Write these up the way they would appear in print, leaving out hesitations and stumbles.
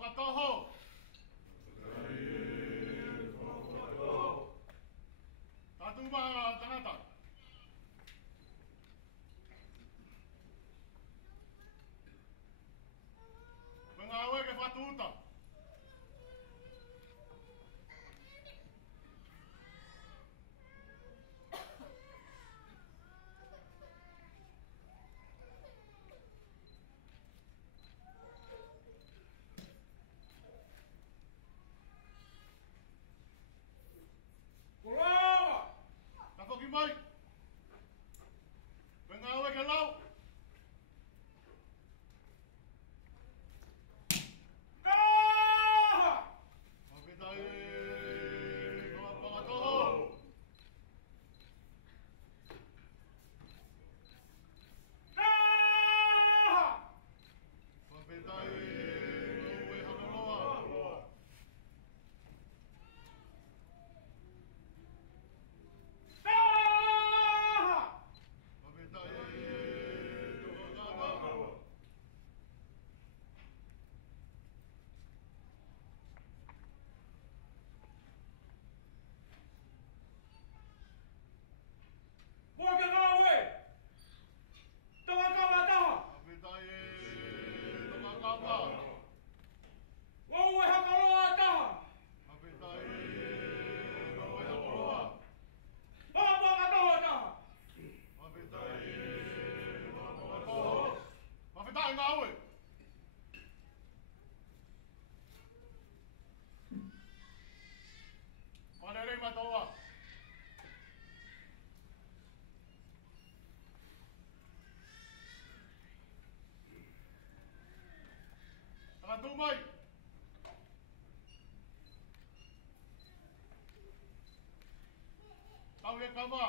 whakatoho. Tātou maha tangata. Pengawe ke whatuuta. Kolama! Ta whaki mai. Pengawe ke lau. Kaha! Mapitai kawa whakatoho. Kaha! Mapitai uwe hakoloa. Kaha! Mapitai kawa. Moke kawe! Tawa kawa taha! Mapitai kawa. Wauwe hakaloa taha! Mapitai uwe hakoloa. Papa katoa taha! Mapitai kawa. Mapitai ngawe. Panerei matoa. Tangan mai. Tau e kama.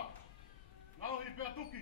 Ngau hi pea tuki.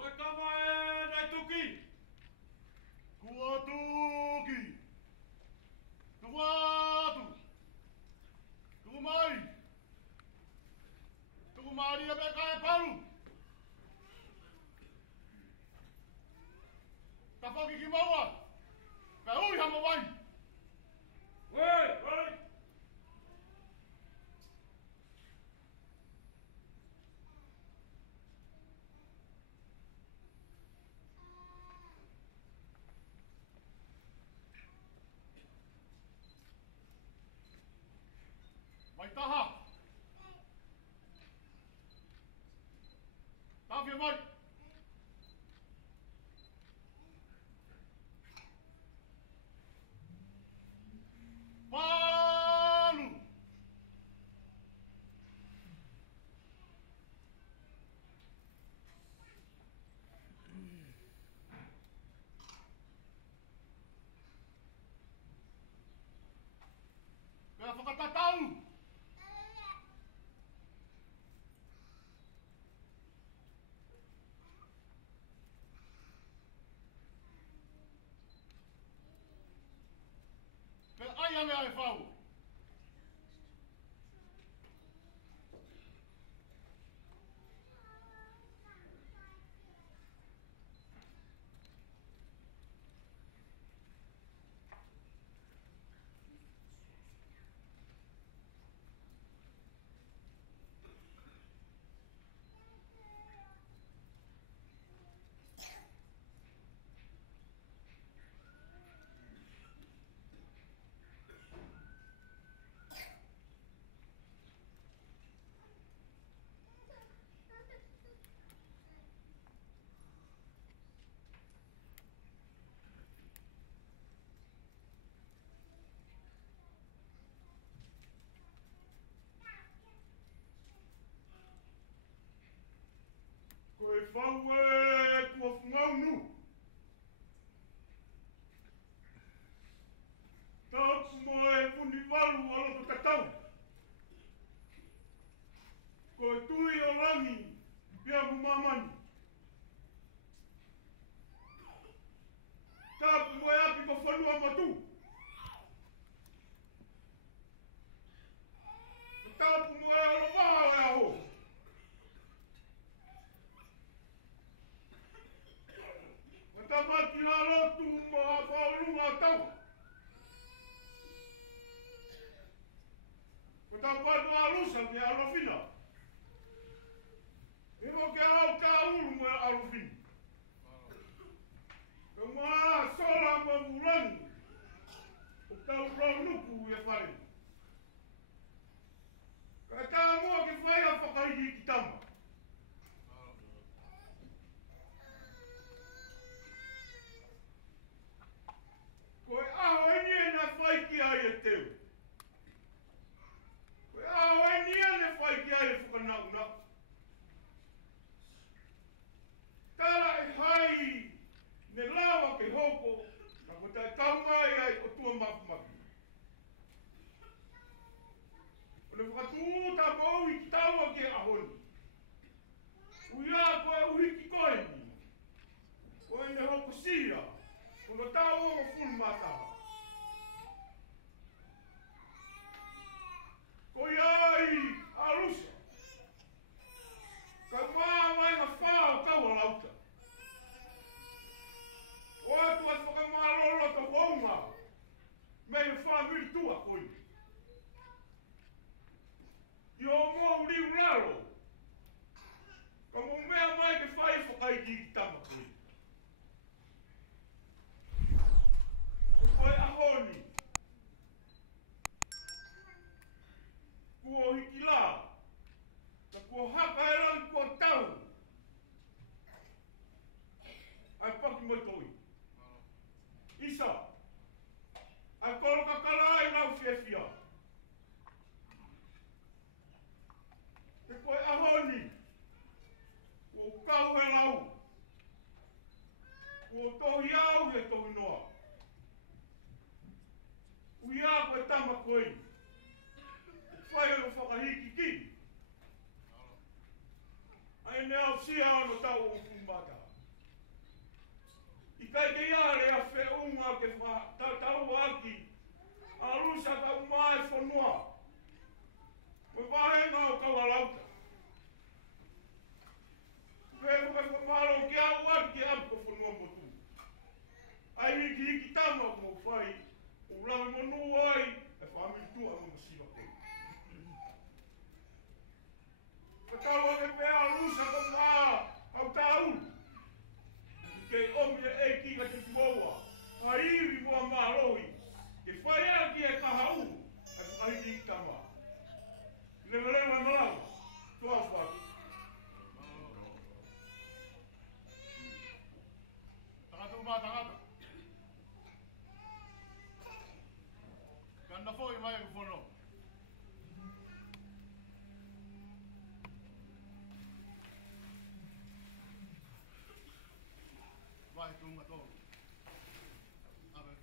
Koe kama e nai tuki! Kua tuki. Tuatu. Tumai. Tumari e peka e paru. Ta whaki ki maua. Ka ui hama wai. Wei! Wei! Mai taha. Tawhia mai. Palu. whakatatau. Pe ai ame ai whau. Koe whau e kua whungau nu. Tāpu mo e puni walu alo to tatau. Koe tui o rangi, pia ku mamani. Tāpu mo e api ko whanua matu. Tāpu mo e alo waha e aho. Tamaki la lotu mo a whaurunga tau. Ko tau patu a lusa ki a rofina. Imo ke au ka uru mo a rofina. Ko maa sola mo murangi. O tau raunuku e whare. Ka tā mua ki whai a whakairi ki tama. Koe aho eni e na whai ki ai e teu. Koe aho eni e na whai ki ai e whakanau na. Tara e hai ne lawa ke hoko na ko tai kaungai ai o tua mapumaki. O le whakatūta mau i ki taua ke ahoni. Uia koe uhi ki koe ni. Koe ne hoko sira. Kono tau o fulu mataha. Koi ai arusa. Ka maa mai ma whao kaua lauta. O atu at whakamārolo ka waunga. Mei me whamiri tua koi. I o mou riu laro. Ka mo mea mai ke whai whakai ki tama koi. Koe ahoni. Kua hiki la. Ka kua haka e rau kua tau. Ai paki mai toi. Isa. Ai koro ka kala ai rau whiawhia. Te koe ahoni. Kua kau e rau. Kua tohi au e tohi noa. Uia koe tama koe. Whai o whakahiki ki. Ai ne au sia ano tau o kumbata. I kai te iare a whiunga ke tau aki. A rusa ka umai whanua. Koe whahenga o kawarauta. Koe whakaro ki au aki ki apu ko whanua motu. Ai hiki tama mo whai. O rau monu ai, e whaamiri tua o masiwa koe. Ka tau ake pēa rusa ka maa, au tāu. Ke omi e ki ka te tuaua, a iri mua maa rohi. Ke whai aki e kahau, e whaiti ki tama. Lewa malau, tua whaki. Tangata umaa tangata. Kanda foi mai o fono. Vai tu uma tolo. Abre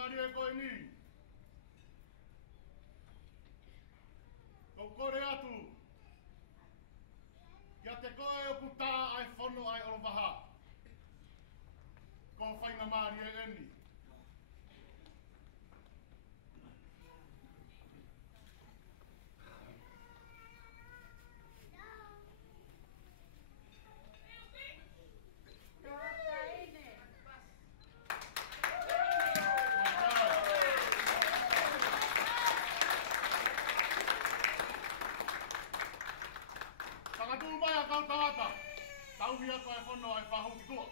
maria koe ni. Ko kore atu. Kia te koe o kuta ai whono ai o waha. Ko whainga maria eni. Kau tawata, tau hia koe whono ai whahau ki tua.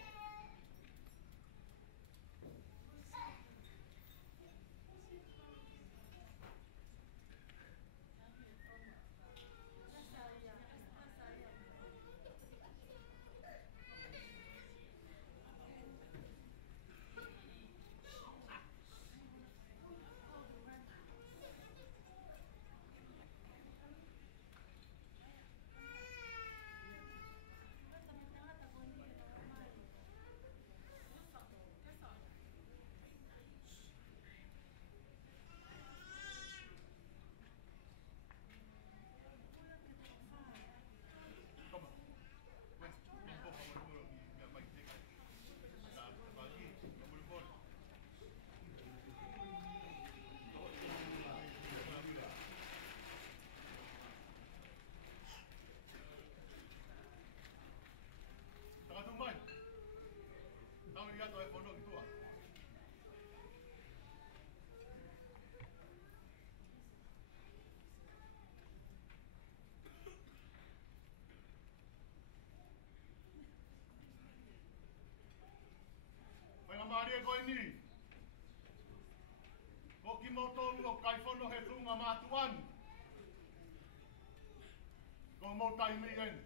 Maria koe ni. Ko ki motoru o kai whono he tunga mātuan. Ko motai mi en.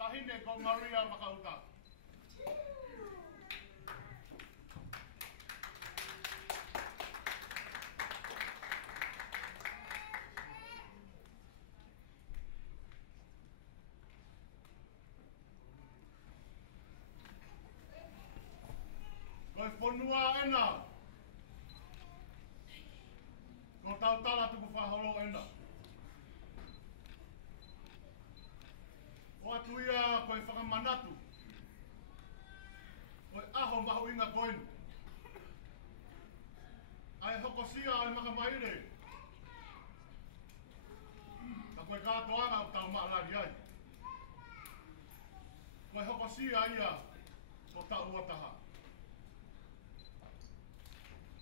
Tahine ko Maria makauta. Koe whanua ena. Ko tau tala tuku whaholo ena. Ko atu ia koe whakamanatu. Koe aho mahu inga koenu. Ai hokosia ai makamaire. Ka koe kātoanga o tau maalari ai. Koe hokosia ia o tau uataha.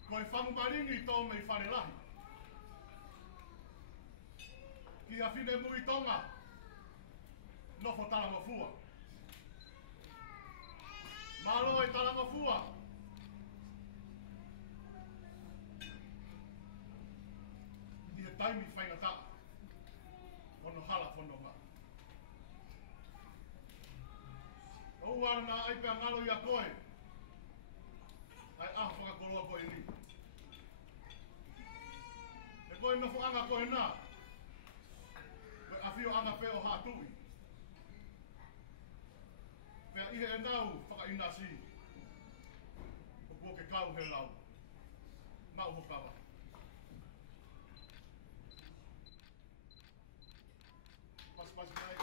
Koe whamumaringi tō mei whanelahi. Ki a whine mui tonga. Nofo talanga fua. Malo e talanga fua. Di he taimi whainga ta. Fono hala fono ma. O ara na ai pe ngalo ia koe. Ai ah whakakoroa koe ni. E koe nofo anga koe nā. Koe awhio anga pe o hātui. Pea ihe e nau whakainasi. O kua ke kau he lau. Mau ho kawa. Pas mai.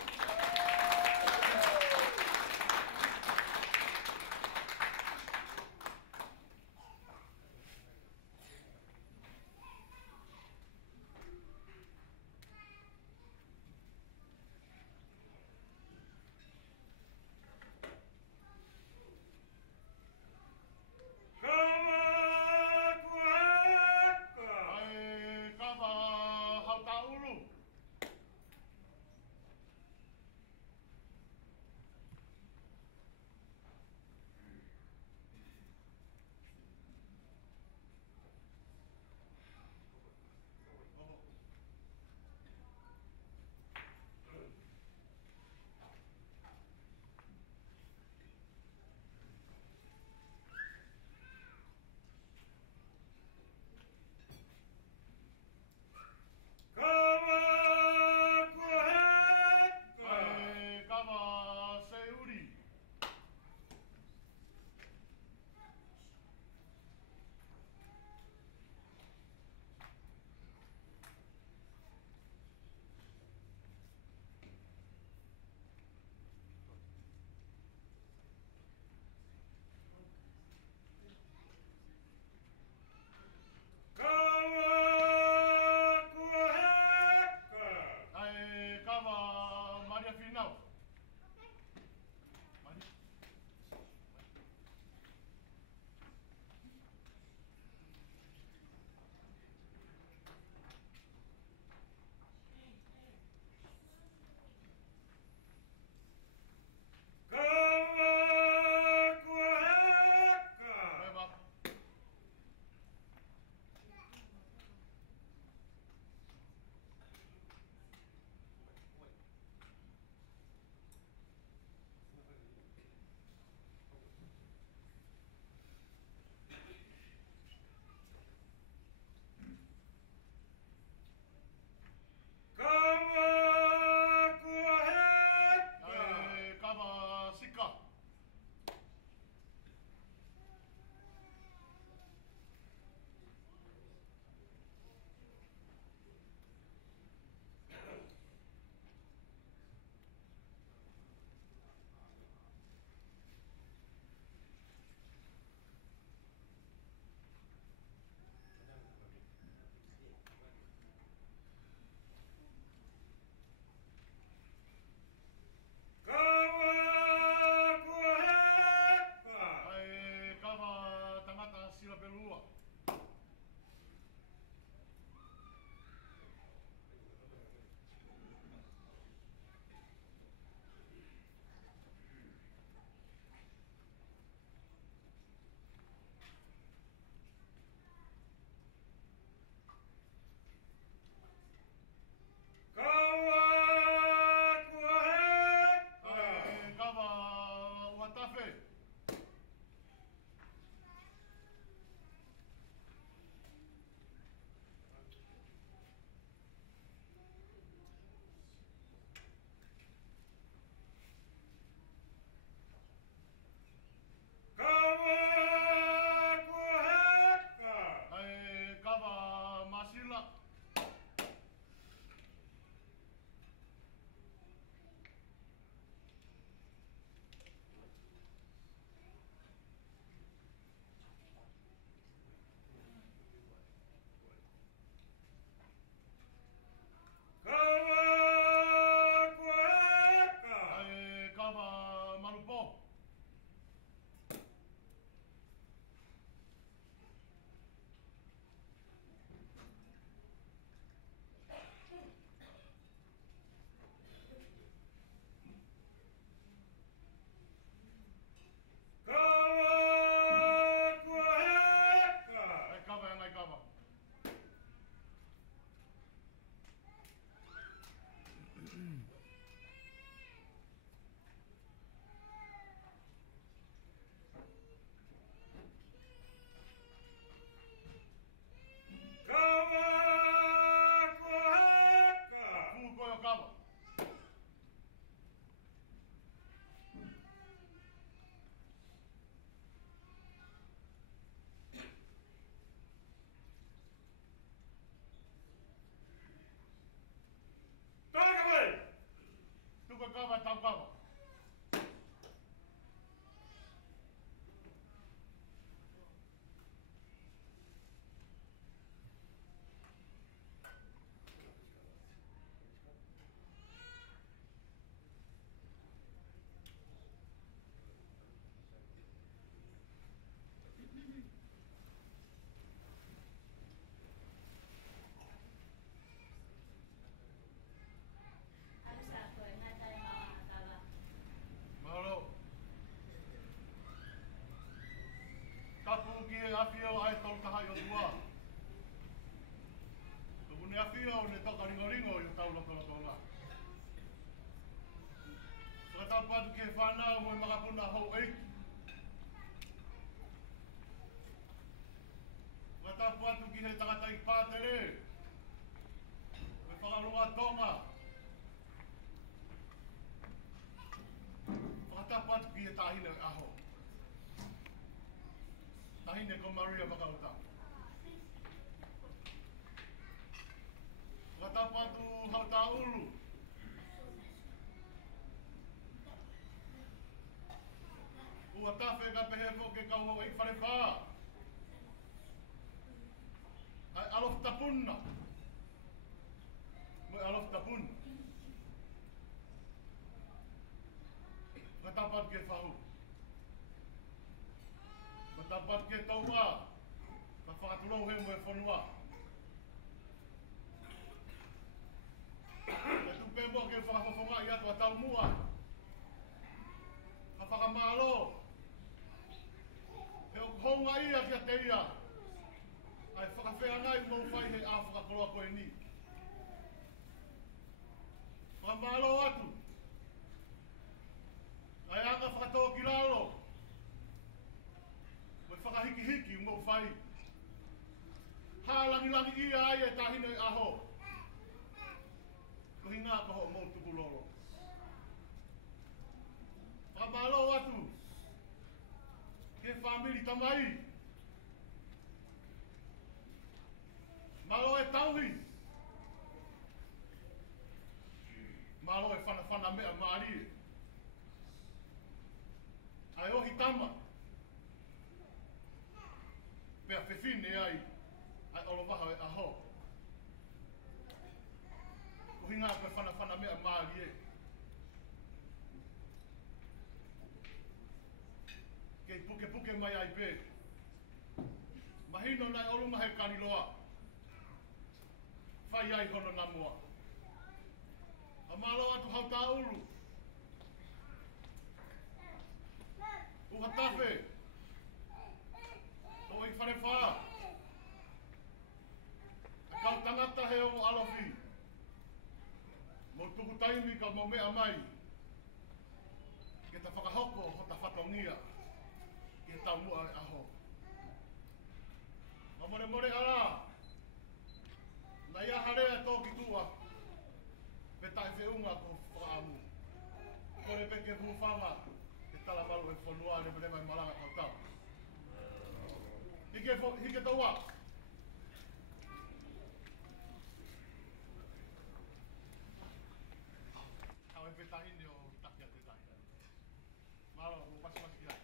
ki e awhia o ai tau tahai o tua. Tuku ne awhia o ne toka ringo i o tau loko ngā. Whakatau patu ki e whanau mo i makapuna hou eiki. Whakatau patu ki he takatai pātere. Me whakarunga tonga. Whakatau patu ki he tahine aho. Tahine ko Maria Makauta. Whakatau patu hauta ulu. Ua tawhe ka pehe fo ke kau hau i whare whā. Ai alof tapunna. Moi alof tapunna. Matapat ke whahu. Matapat ke taua. Ka whakatulou he mo e whanua. E tupe mo ke whakafofonga i atua tau mua. Ka whakamalo. E o honga ia kia te ia. Ai whakawhea ngai mou whai he a whakakoloa koe ni. Whakamalo atu. Ai anga whakatoa ki lalo. Mai whakahiki mou whai. Hālangi ia ai e tahine i aho. Ko hinga koho mou tuku lolo. Whakamalo atu. Ke whamiri tamai. Malo e tauhi. Malo e whana mea maari. Ai ohi tama. Pea whiwhine ai. Ai olowaha e aho. Kuhinga koe whana mea maari e. Kei puke mai ai pe. Mahino nai olunga he kaniloa. Whai ai hono na mua. A malo atu hauta ulu. Uha tawhe. O i whare wha. A kau tangata he o alofi. Mo tuku taimi ka mo mea mai. Ke ta whakahoko ho ta whatongia. Ke tau mua e aho. More ara. Na ia harea tōki tua. Pe tai whiunga ko whaamu. Kore pe ke huwhanga. Ke tala malu e whanua ne mene mai malanga kautau. Hike taua. Hau e pe tahine o takia te tai. Malo, mo pasi kia.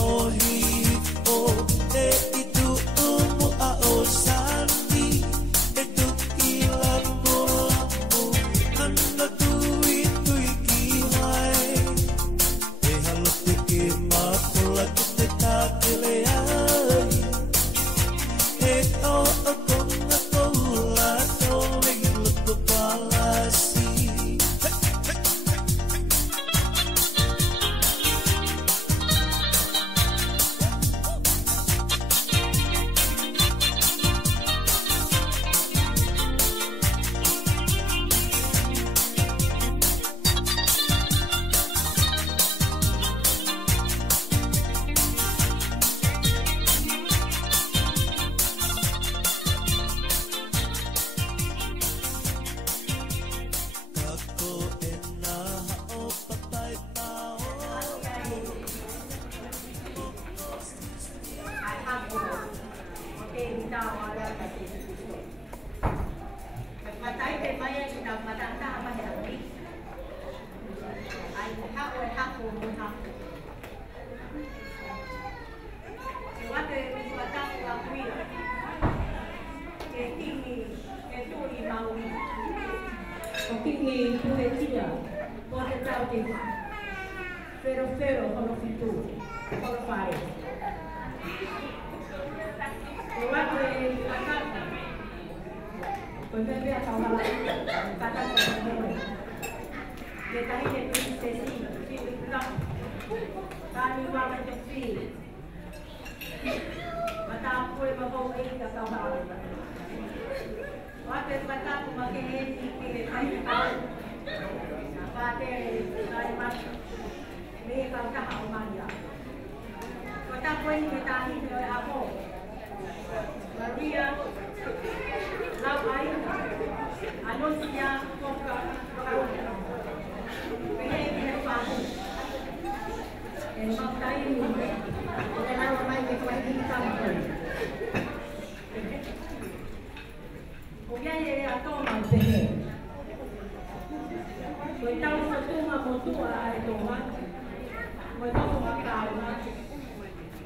Oh, he, oh, e i tu umu a o sandi. te mai e ki tau matata hapa he auri. Ai te hako e hako o mo hako. Te wate e misu ataku a kuia. Ke tingi, ke tui maui. O tingi puhetia, ko te tau te fero hono fitu, hono whare. Te wate e misu ataku. Koe me mea kau hala, kata koe moe. Ke tahi te tui te si uta. Tani wama te si. Mata koe mahou e ka kau hala. Wate mata ko make e si ki te tahi kau. Wate tahi mata. Me kau taha o mania. Wata koe ni me tahi te oe apo. Maria, lau aina, anosia, koka, kauna. Pene e kine whahu. E mautai nune, o te lau mai me koe hiki tamako. O iai e atoma o te he. Koe tau satunga motua e tonga. Koe toko makauna.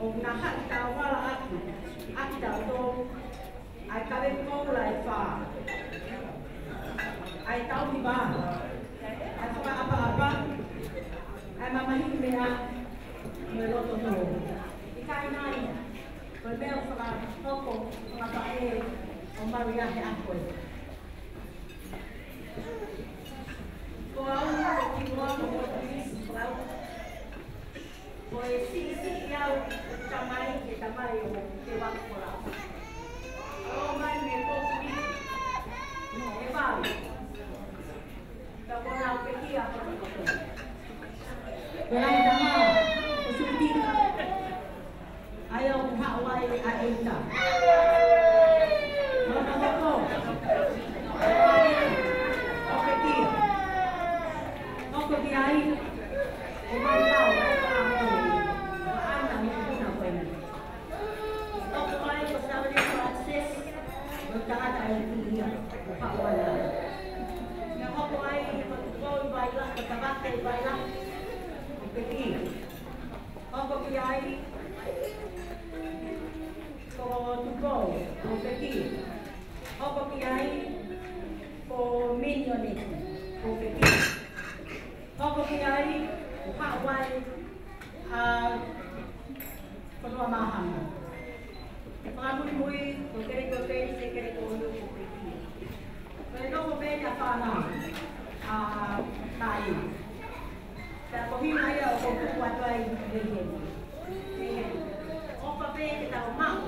O nga haki tau wala aku. Aki tau tō, ai kawe koura e whā. Ai tau ni wā. Ai whaka apa, ai mamahi mea, me roto tō. I kai nai, koe mea whaka hoko, whaka e, o maria he akoe. Ko au, ko ki mua, ko isi, ko au. Ko e si au, tamai o te wakora. O mai me kōpui, e wāu. Ka kona o pe kia whakakoto. Pērai tama, o sukutika. Ai au hawai a eita. Mana hoko. O pe kia. Hoko ki ai. O mai tau, ai wāhoi. Tangata ay tiya, pakawala. Yang ako ay patuloy bayla, pagkabakay bayla, pagkati. Ako kiyay, ko tugo, pagkati. Ako kiyay, ko minyonet, pagkati. Ako kiyay, pakaway, pagmamahal. Pangabuli-muli, kung kere-kere, se kere-kere, pero no ko benya pa na tayo. Kaya kung hinaya o kung kuwato ay ganyan. O pape kita umang.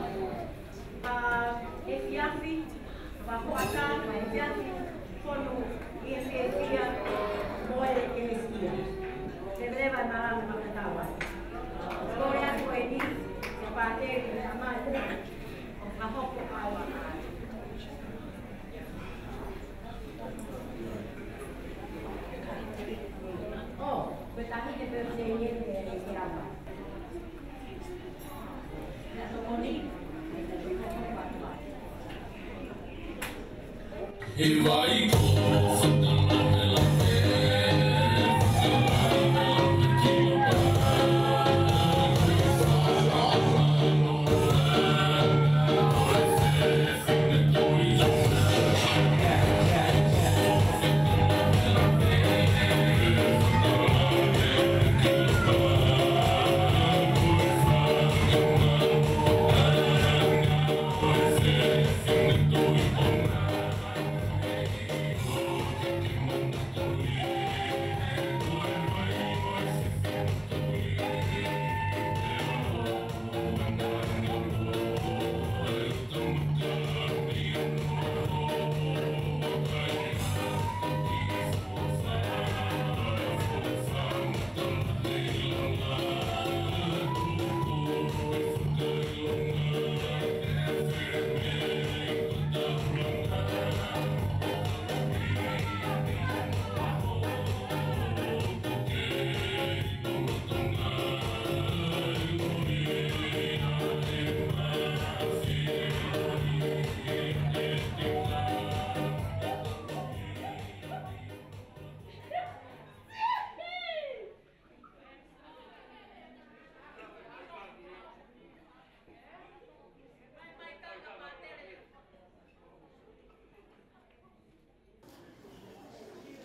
Efiafi, pakuasa, efiafi, kono, efiafia, moe enestia. Debreba marang magkatawan. Gloria ko edi, sepate, naman, ako po kawa. Betami de perseguir de Kerala.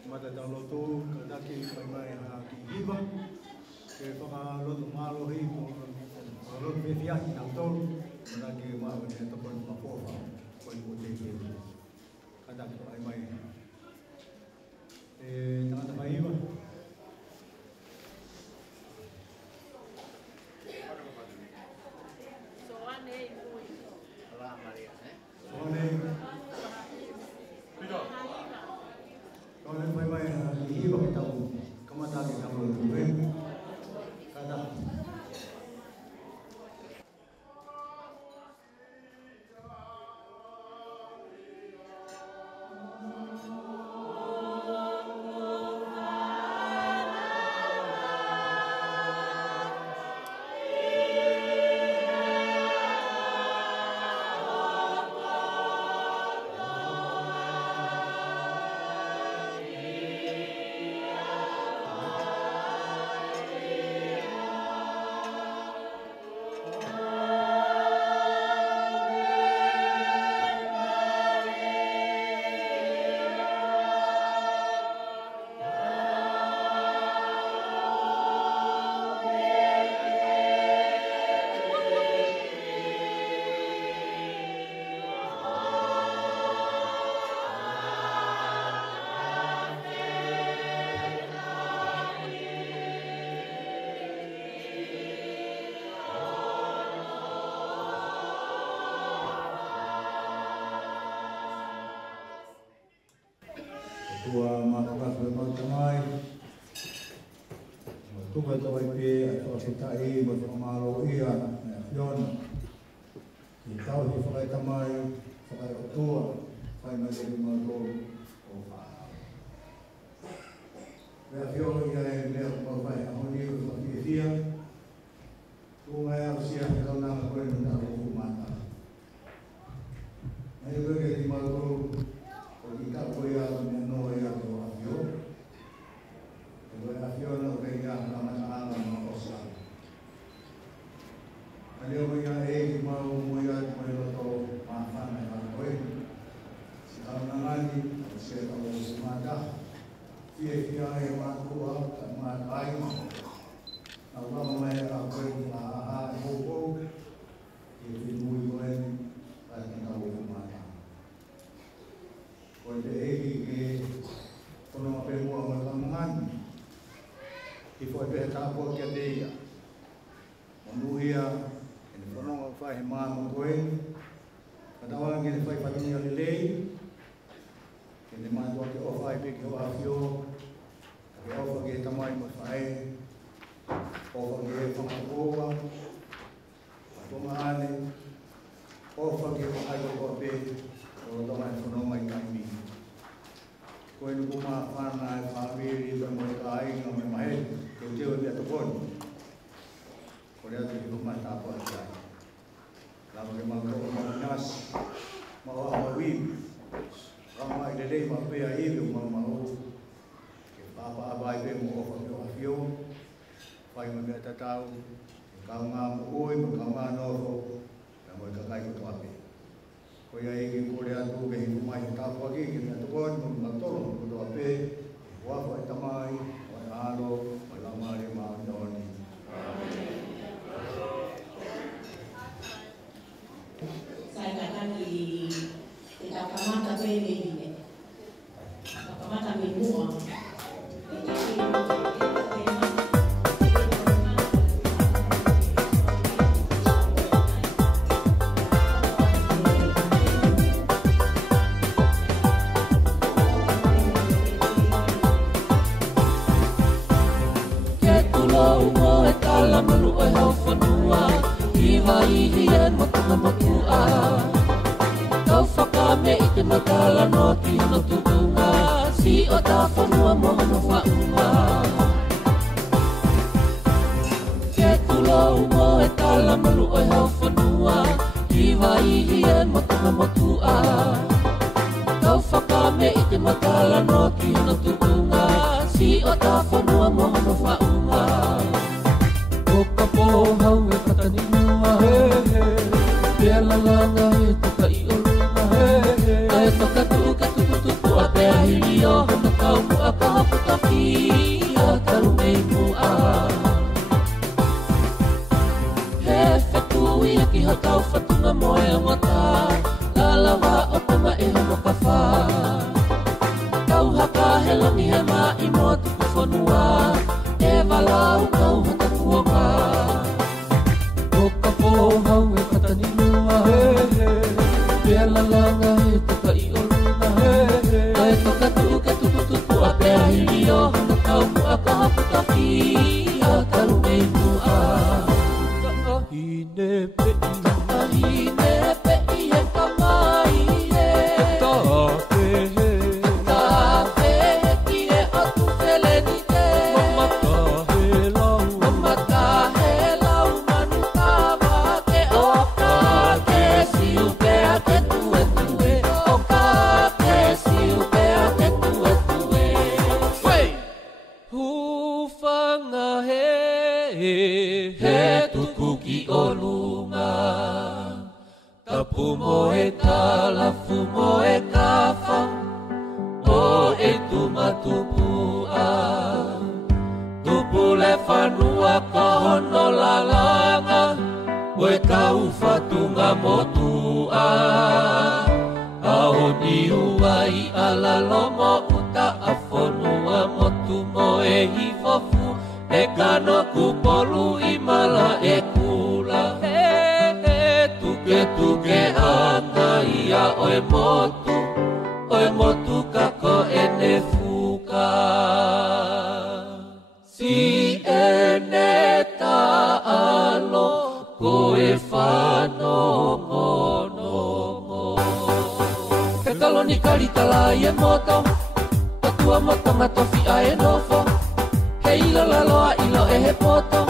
matatalotu kadaki paimai na ki hiba ke whakalotu mālohi mo lotu me fiahi na tolu kadaki maho ne tokon mapofa koi mo te ke kadaki paimai tangata paiwa Kalau memang ini bagi tahu kemana kita perlu kata. Tua maka bermain tuga tuai pe atau sitai bermalo ia yon kita di fulai tamai fulai tua fai menjadi malo opa ya yon ia dia fai amoni fai dia tunga ya sia kalau nak kau nak mata ayo pergi di malo kita boleh no ya to avio no venga la manana no cosa alio voy a mau muy a ponerlo todo para hoy si ahora nadie se lo manda y ya es más cua más hay ahora me acuerdo a poco y muy bueno para que no lo manda Porque ele quando uma pessoa vai caminhando e foi perguntar por que dia quando ia ele não faz mal no coelho cada hora que ele foi fazendo a lei ele mandou que o faz que o afio que o faz também mas faz o faz com a boa toma ale o faz que faz o papel o também não mais caminho Koe nuku maa whanai whawiri pa moe ka ainga me mahe ke o teo mea tokoni. Ko rea te hiku mai tāpua i ai. Lama ke maa koko maa nyasi, maa hoa maa wimi. Kama i lelei maa pea iwi maa maa hou. Ke papa abai pe mo ofa ke o hawhio. Whai ma mea tatau, ka ngā mo oi, ma ka ngā noro, ka moe ka kai ko toape. Ko ia eki kore atu ke hiku mai he tāpua ki ke mea tokoni, ma toro ko toa pe, wafo e tamai, o e aro, o e lamare maa ndoni. Saya katakan kita kamata pe me kamata me mua. Malu ai hau whanua I vai hien matanga matua Kau whakame I te matala no ti hana tukunga Si o ta whanua mo hana whaunga Ke kulau mo e tala malu ai hau whanua I vai hien matanga matua Kau whakame I te matala no ti hana tukunga Si o ta whanua mo hana whaunga Kapo hau e katani mua Pea langanga e tuka I o lunga Ae toka tuka tuku tuku a pea hiri o hana kau mua ka ki a talu mei mua. He whetu ia ki hatau whatunga moe a mata, lalawa o te mai hono ka wha. Kau haka he langi he mai mo tuku whanua, e walau kau hata kuoka. O ka pōhau e katani mua, pēa lalanga he tuka i o luna. Ai toka tuke tuku tuku a pēa hiri o hana kau mua ka haputa ki a talu mei mua. Hine pei, hine pei he kamai he. Tape he, tape he ki e atu wheleni te. Mamata he lau, mamata he lau manu kawa ke oka ke siu pea ke tue tue. Oka ke siu pea ke tue tue. Wei! Hufanga he, he tuku ki o lunga. Tapu mo e talafu mo e kafa, o e tumatupua. Tupu le whanua ka hono lalanga, o e kau whatunga motua. Ao ni uai ala lomo uta a whanua motu mo e hifofu, e kano kupolu i mala e kula. Tuke tuke anga ia oe motu kako e ne fuka. Si e ne taalo ko e whanongo nongo. He kaloni karitala i e moto, tatua moto ngatofi a e nofo. He ilo laloa ilo e he poto,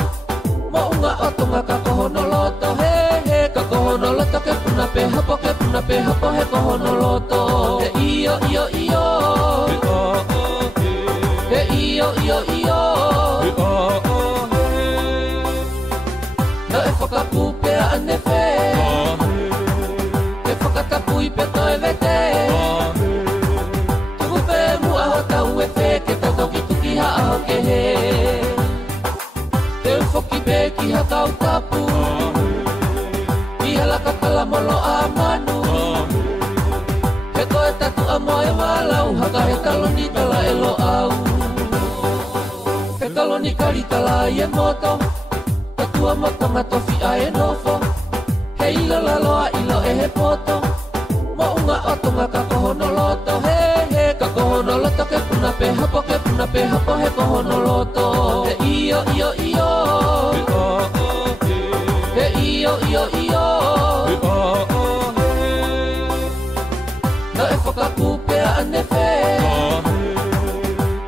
mo unga otonga ka kohono loto. He he ka kohono loto ke puna pe hapo he kohono loto. He iyo iyo iyo, he iyo iyo iyo, no e whakapupe a ane whe, e whakatapui pe toi vete. Tuku whe mua hota ue whe ke tautoki tuki ha aho ke he. Te ufoki be ki ha kau tapu, i halaka kala molo a manu. He koe tatu a moe walau, haka he taloni tala e lo au. He taloni karitala i e moto, tatua moto ngatofi a e nofo. He ilo laloa ilo e he poto, mo unga otonga ka kohono loto. He he ka kohono loto ke puna pe hapo he kohono loto. He iyo iyo iyo, he iyo iyo iyo, no e whakapupe a ane whe,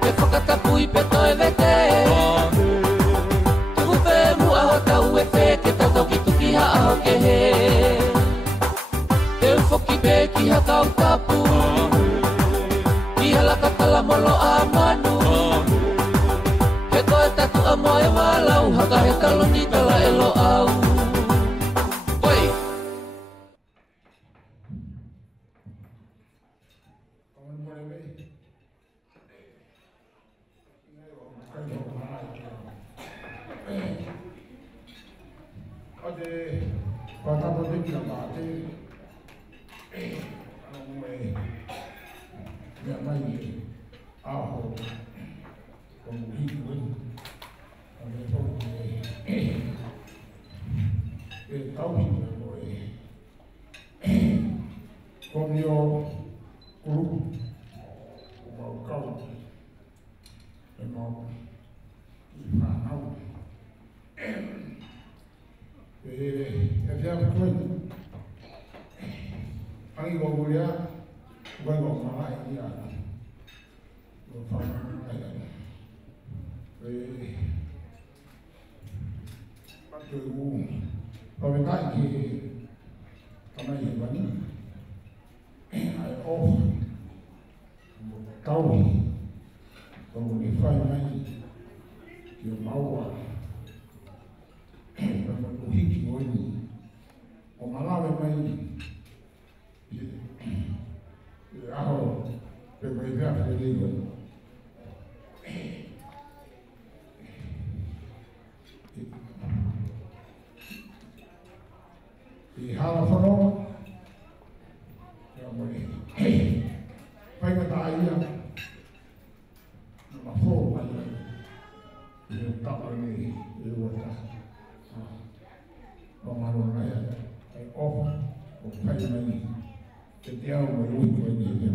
e whakatapui pe toi vete. Tuku whe mua hota ue whe ke tautoki tuki ha aho ke he. Te ufoki be ki ha kau tapu, i halaka kala molo a manu. He koe tatu a moe walau, haka he taloni tala e lo au. Oi! Ade patapa de kila mate, anome me mai aho como hiku ade toki e tauhi moe komio kuru mau kau e mau i whanau. E fia koe angi go guria go go mai ia go fama ai patu u o me kai ki kama i bani ai o tau go ni fai mai ki maua hiki ngoni o malawe mai aho pe mai vea pe lego ia. Ma fo mai. Ia tapa ni ia wata. Pamaro na ia. Ai ofa o pai mai. Ke te au mai ui koe ni ia.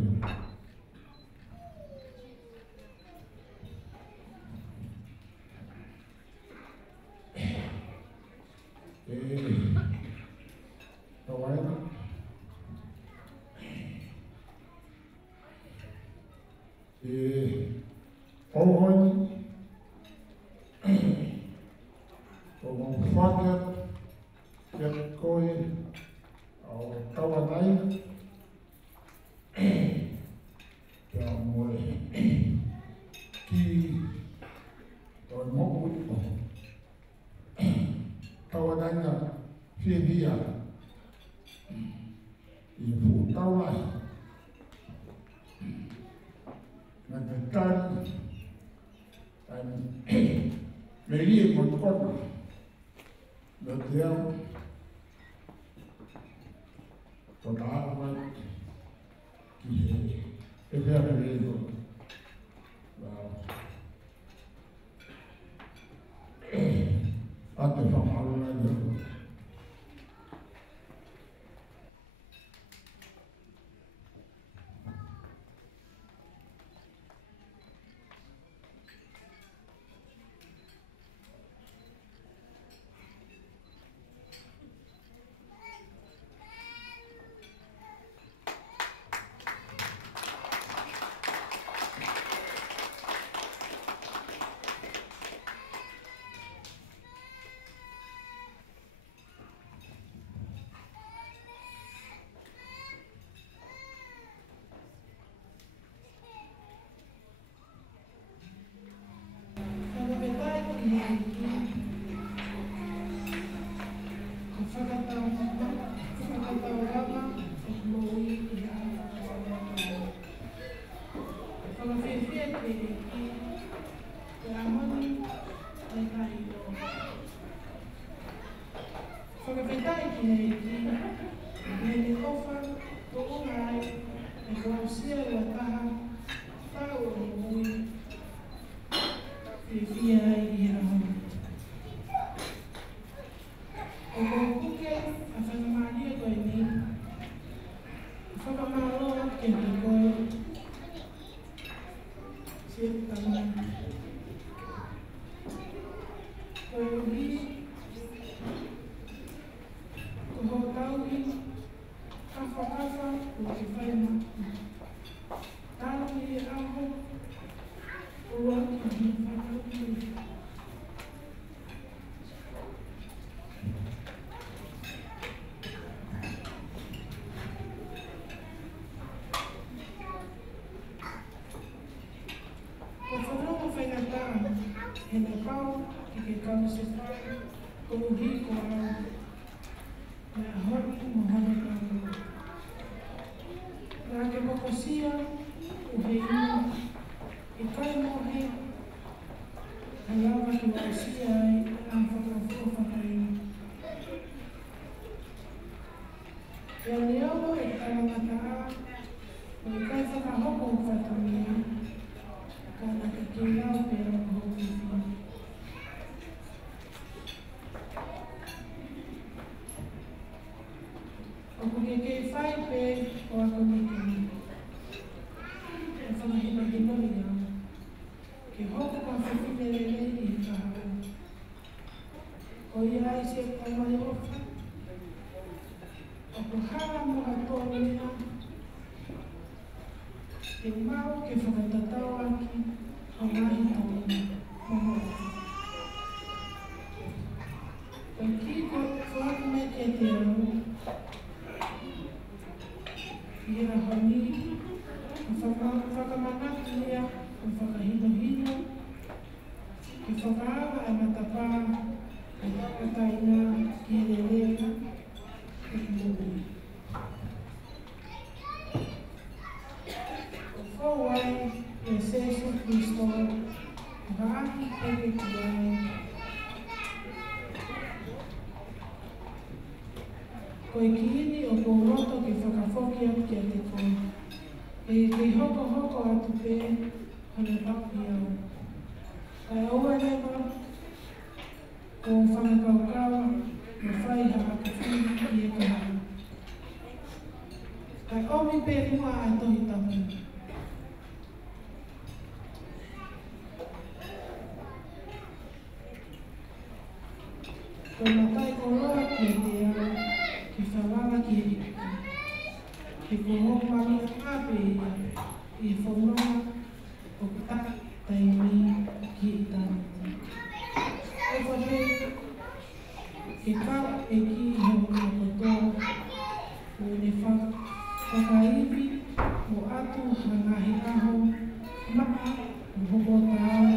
Tawaina. Ohoi. O mau whaka. Kia koe. Au tawanai. Kia moe. Ki. Toi moku. Tawanai na. Whiawhia. I pu taulai. Na te tari. Me rie mo kona. Na te au. Ko ta hawai. Ki he whea reo. A te whamaruna i au. Koe ki ini o ko roto ki whakafoki atu ki a te koe. Ke hoko atu pe hana papi au. Kai aua lewa o whanakaukau o whai haka whiri ki e kaha. Kai omi pe mua a tohi tapu. Ko matai ko roa ki te ao ki whawala ki e riki. Ki ko hoka mami a ape i whanonga o kutaka taimi ki i tānata. E whape, ke kau e ki i hoka kotoa o ne whakaiwi o atu hangahi aho maa o hoko tāo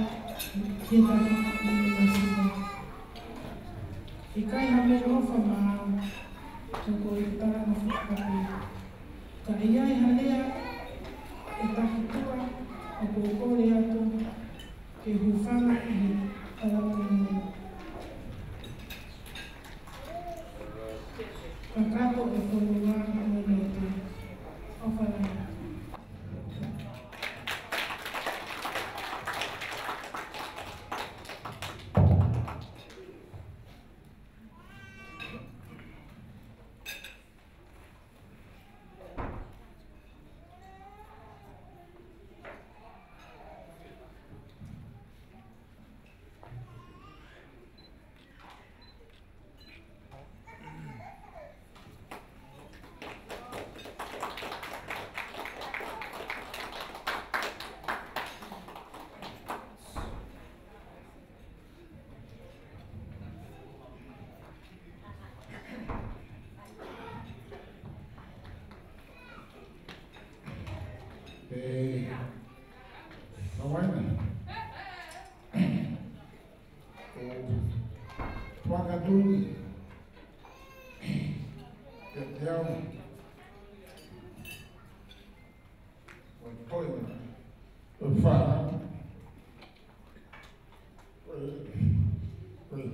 ke tāna i masiwa. I kai hame rofa maa toko i tāna whakapi. Ka iai halea e takitua o kōkore atu ke hufanga i alakono. Ka kato e whanua mo notu. O whanau. Wakatuni Ketiao Watoina Ufana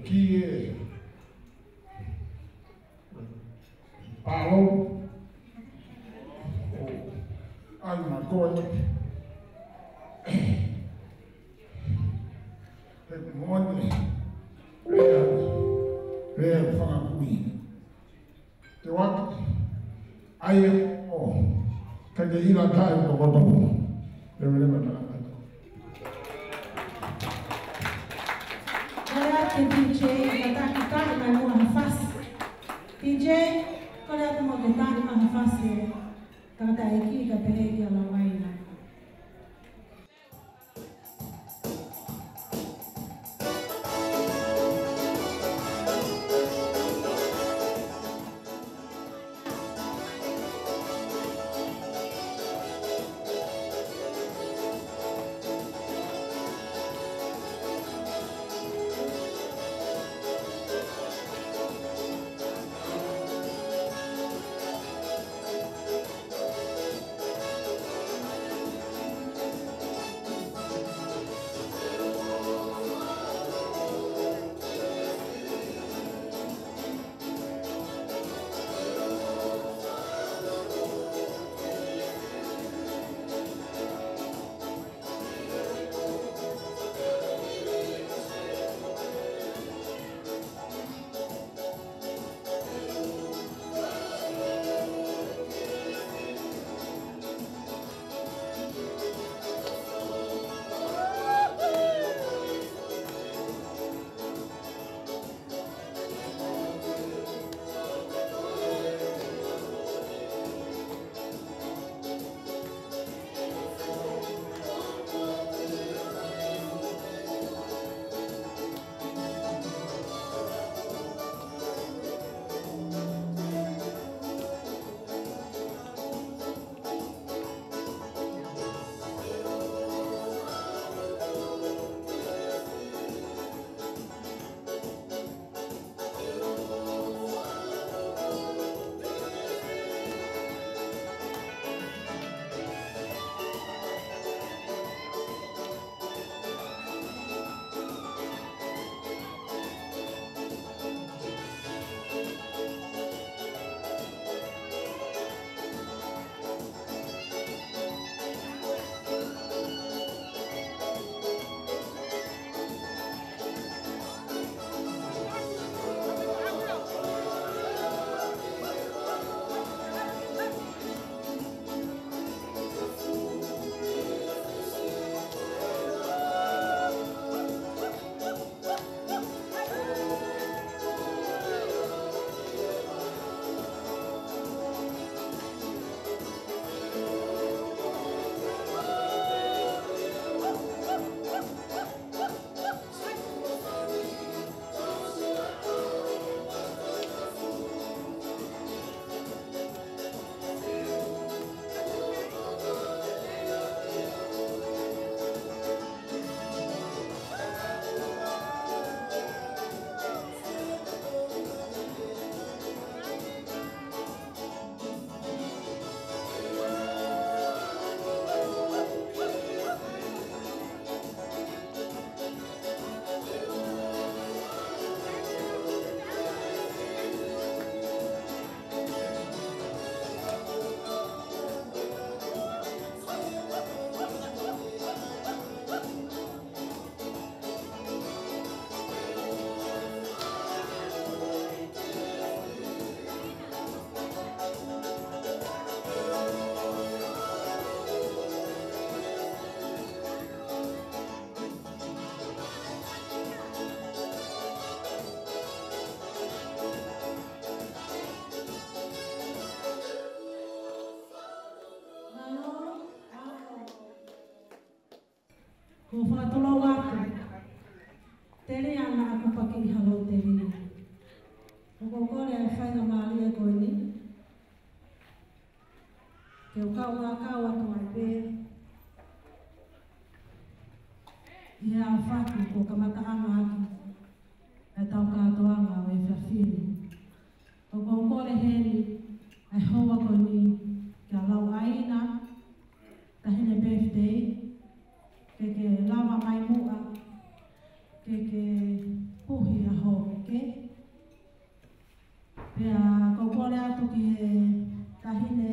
Kie Pao Alma Koi Money Rea whakakui. Te waki, aia o, kai te ila tae o kotopo. Rewa naka. Kaya te DJ, kataki tahi mai mua hawhasi. DJ, kore atu mo te tahi mai hawhasi. Kata e ki ka pereki ala waina. Ko whakatolo wako. Tere ana ako paki halo tere. Ko kore a whainga maari e koe ni. Ke o kau ngā kau atu ai pē. Ia a whaki ko kamata anga aki. E tau kātoanga o e whiawhiri. O kore heri ai hoa koe ni kia lau aina. Tahine birthday. Ke lava mai mua. Ke puhi a ho ke. Pea kore atu ki he tahine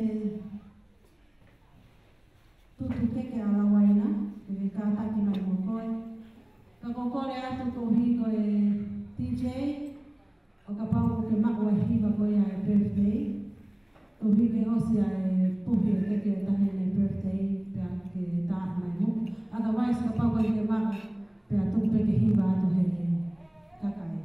tutu keke a lawaina, ke kātaki mai mo koe. Ka kore atu ko hiko e DJ, o ka pau ke mako e hiva koe a e birthday. Ko hike osi a e puhi e keke e tahine birthday, pea ke tāhi mai mo. Otherwise, ka pau e ke mako, pea tupe ke hiva atu he kakai.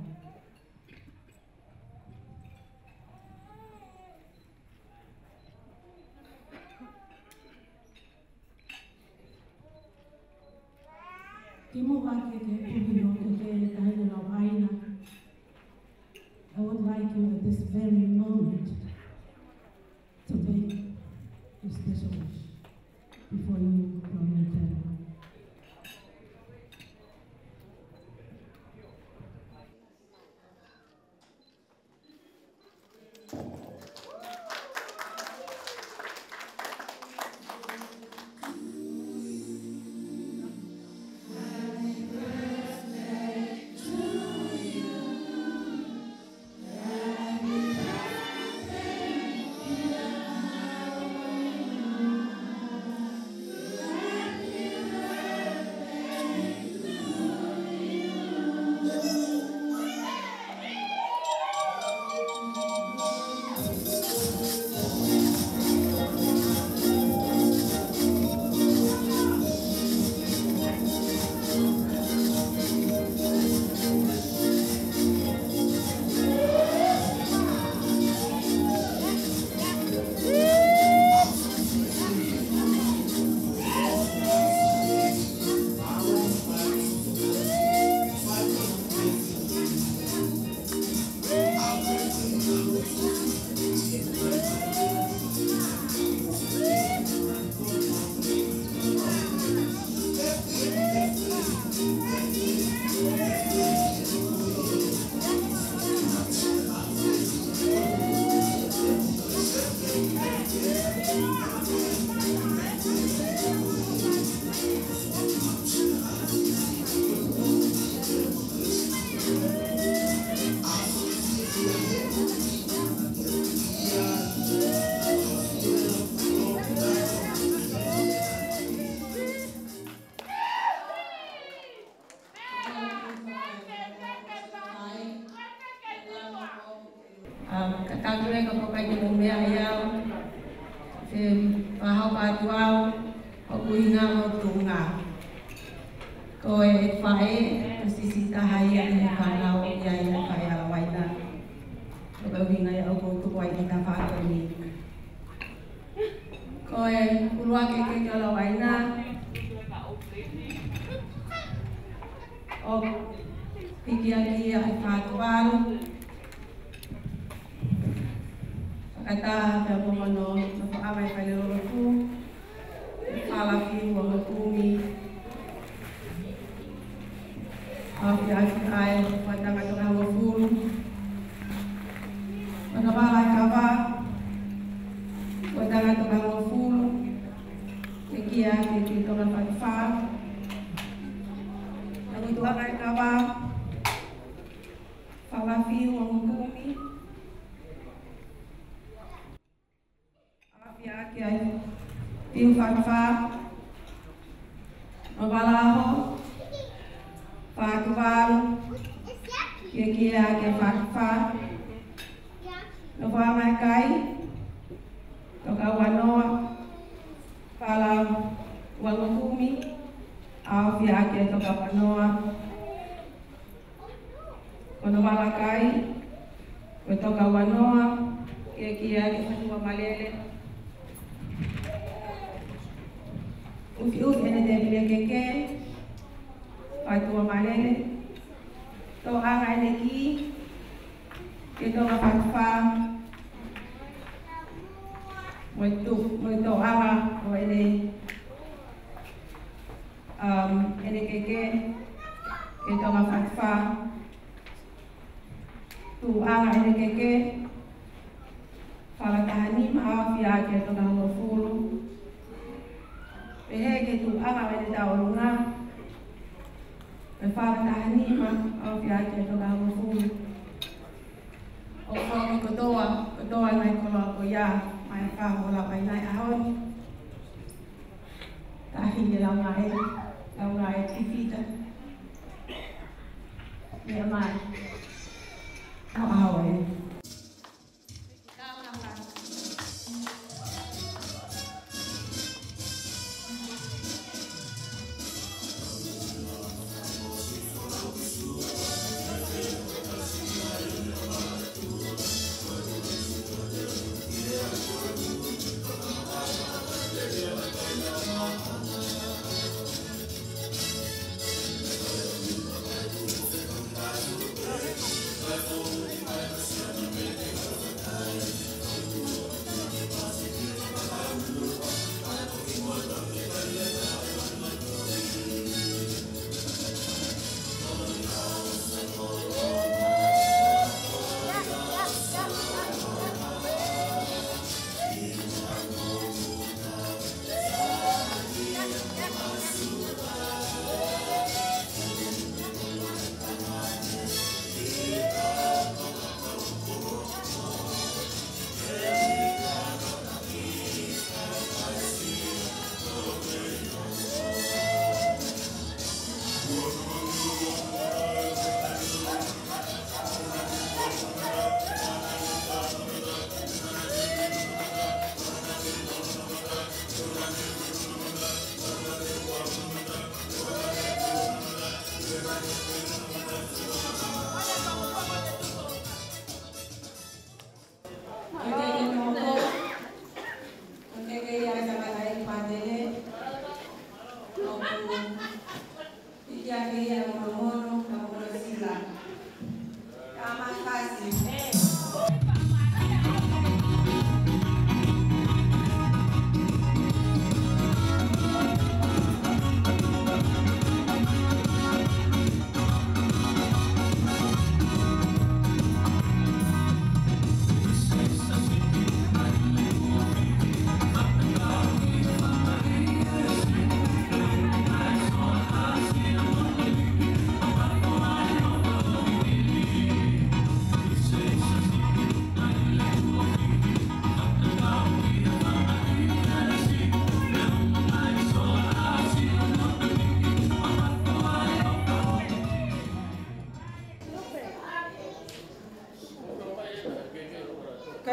Ki mua ke puhi o ke tahine lau aina. I would like you at this very moment to make a special wish before you go on your table. Kakakure ko kai ni mea iau. Se pahau ka tuau o kuinga mo tunga. Ko e whae sisi tahai ani he whanau ia i he whae ala waina. Ko kau hinga iau ko tukwai i ta whako ni. Ko e urua ke ala waina. O piki aki a whatuaru. Kata ka pomano na paamay ka lero ko alafi wa kumi afi ay pada ka to mo fulu manabala ka ba pada ka to mo fulu kia ke to na fa aku tu akan ka ba alafi wa kumi que aí tem fafa obalaho fatovaro que é fafa no vai mais cai toca wanoa fala wangumi au que toca wanoa quando vai cai toca wanoa que é fatua malele ufi ene de bile keke Pai tua malene. Tō anga ene ki. Ke tō ngawhatuwha. Moi tō anga o ene. Ene keke. Ke tō ngawhatuwha. Tu anga ene keke. Whakatahani maa whia ke tō ngawhafuru. Pehe ke tu anga ene tau runga. Me whakatahani maa whia ke tō ngawhafuru. O whaki kotoa nai kola ko ia. Mai whahola mai nai ahon. Tahi ni lau ngai tifita. Mea mai. Au au e.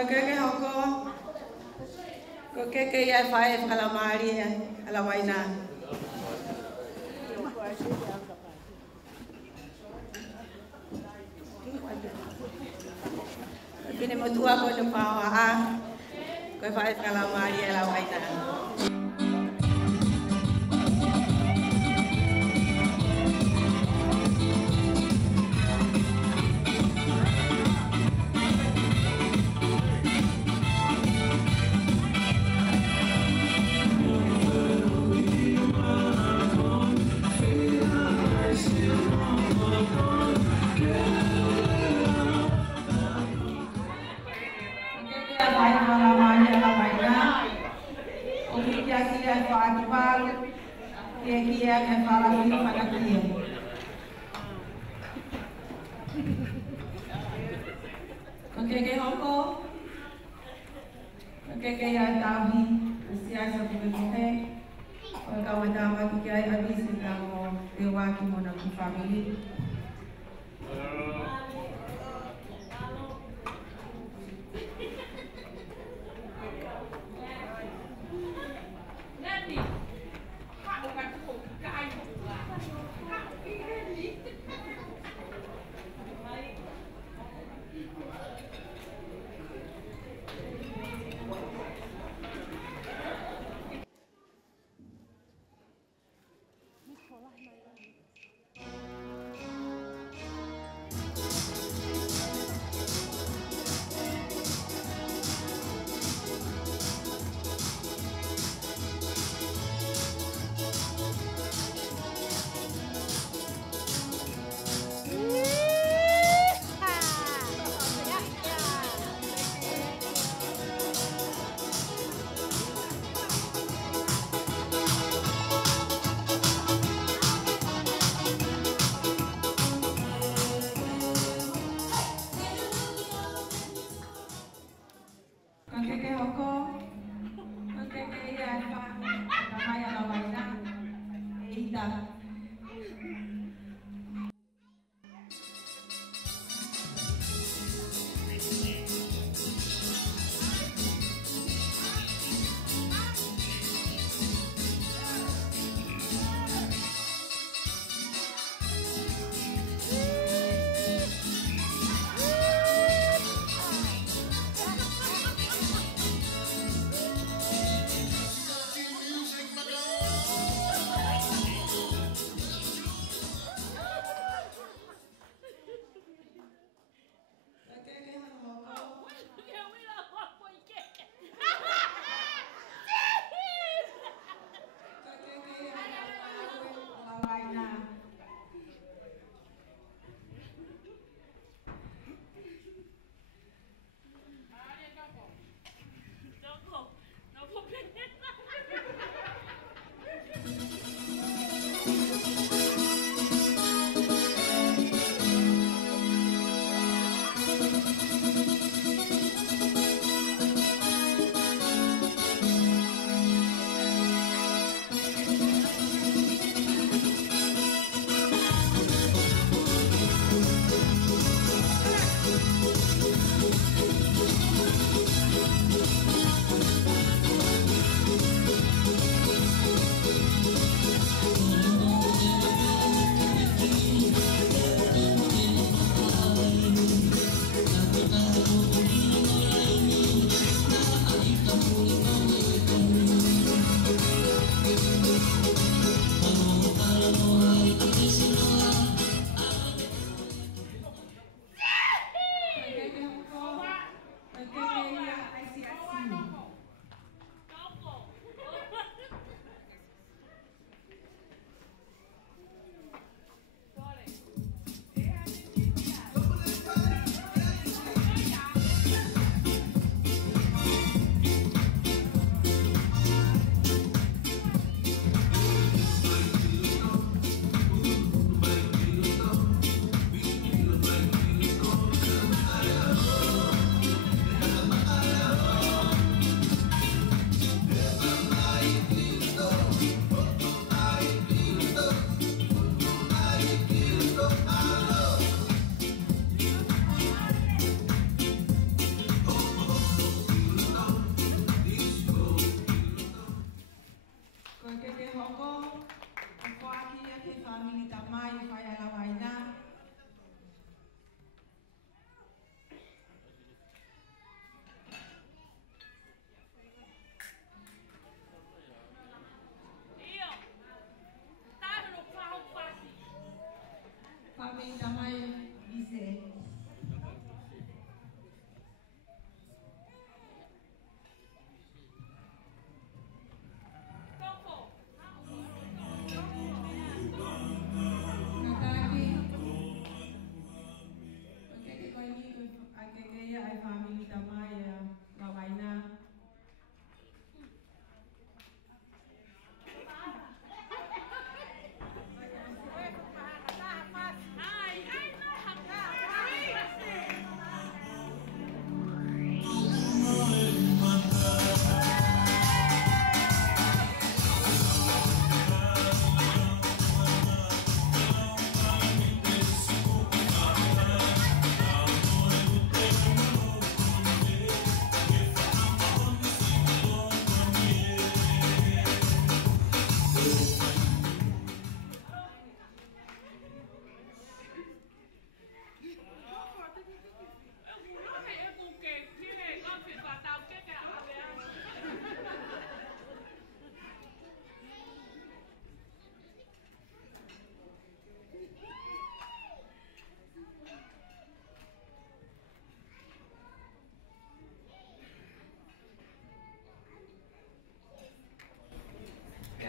Keke hoko, keke ia whae whakalamari ala waina. Kene motua ko no whaoa, koe whae whakalamari ala waina. Keke hoko, keke ya tahi, siasa bukan kawan dapat kiai habis tentang dewa kimono family. Ita.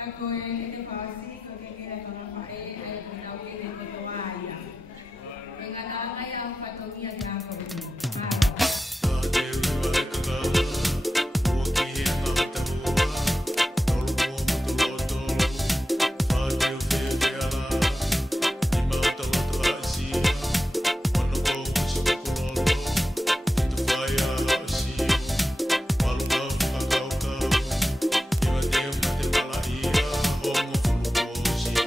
Ako te pasi ko ke kira para pae ai tau ke te toaia. Venga tanga ya patomia ya ko. She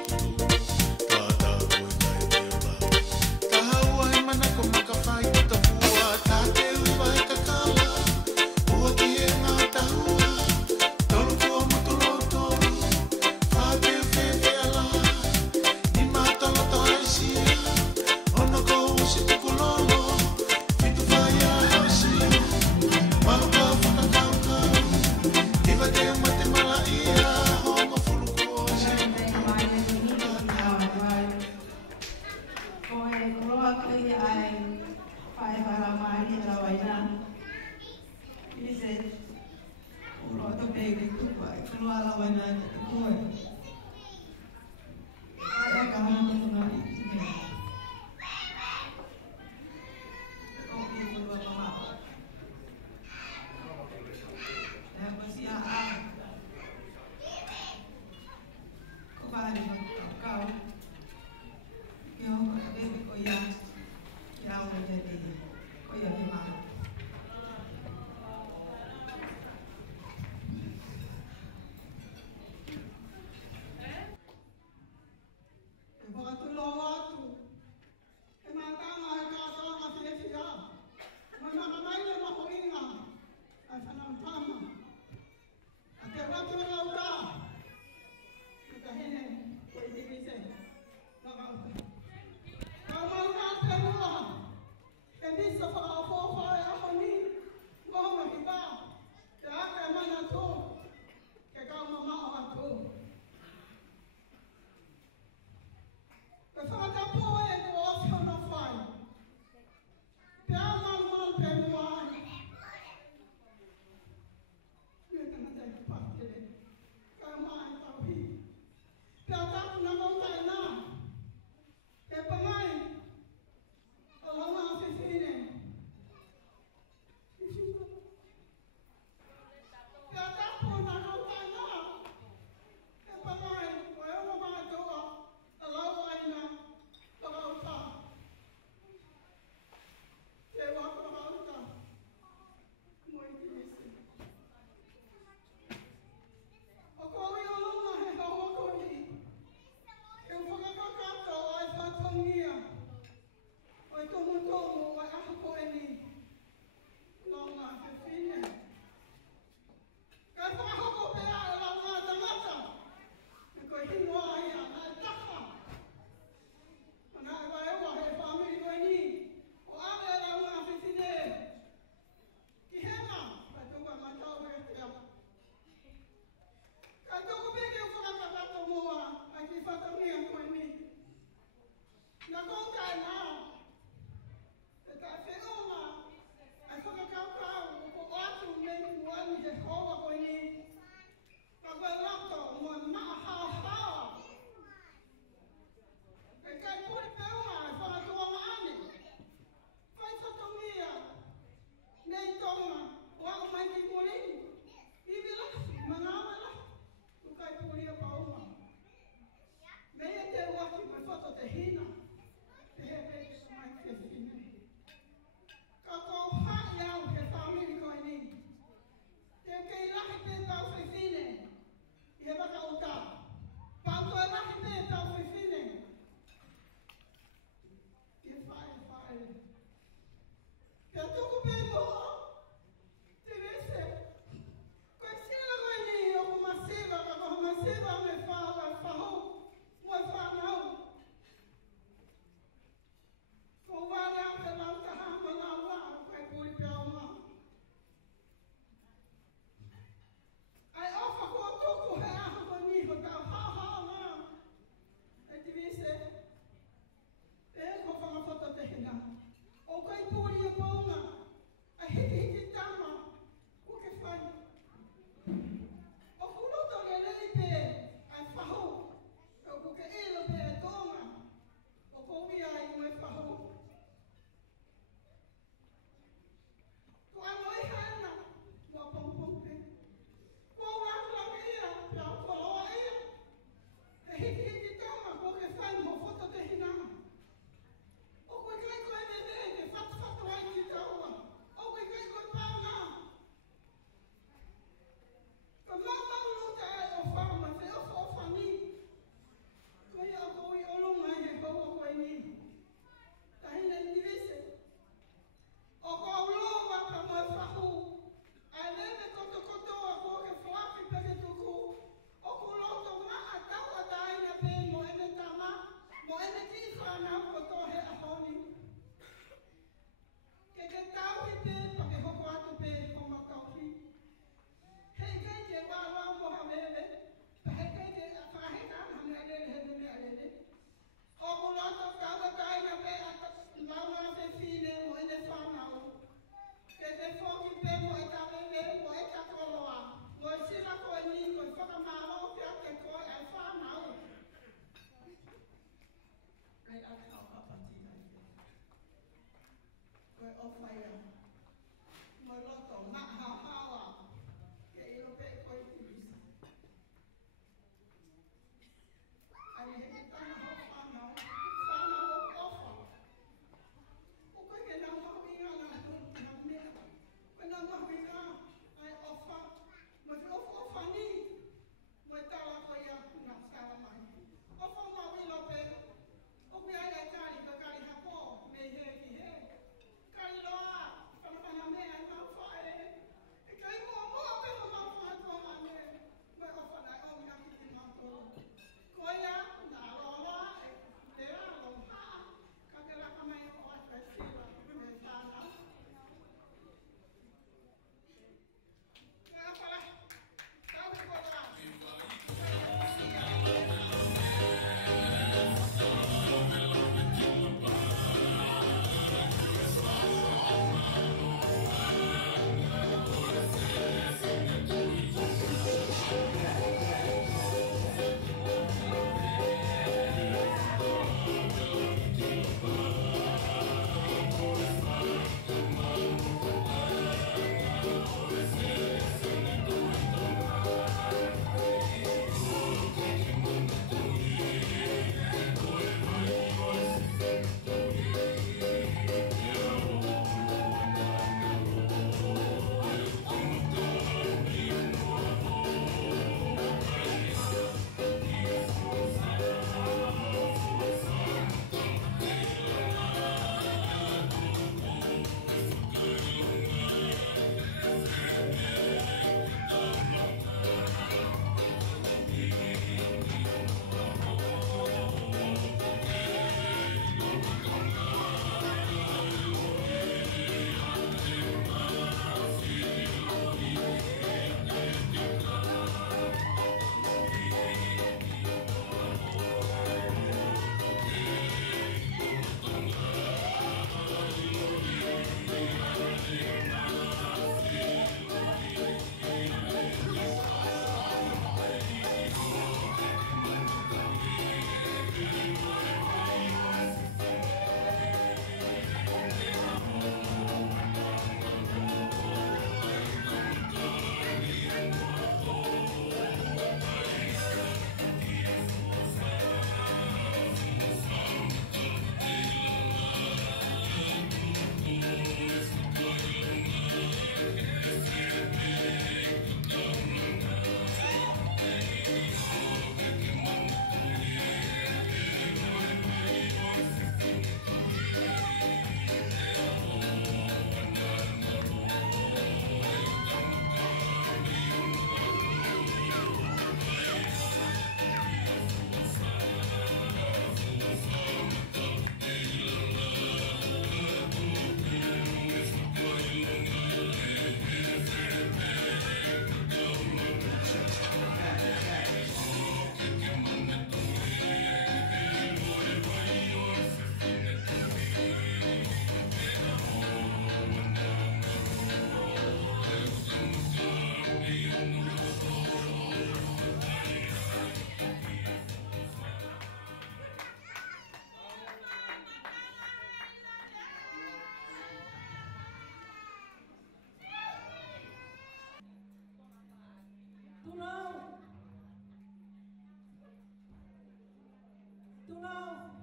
Tulau.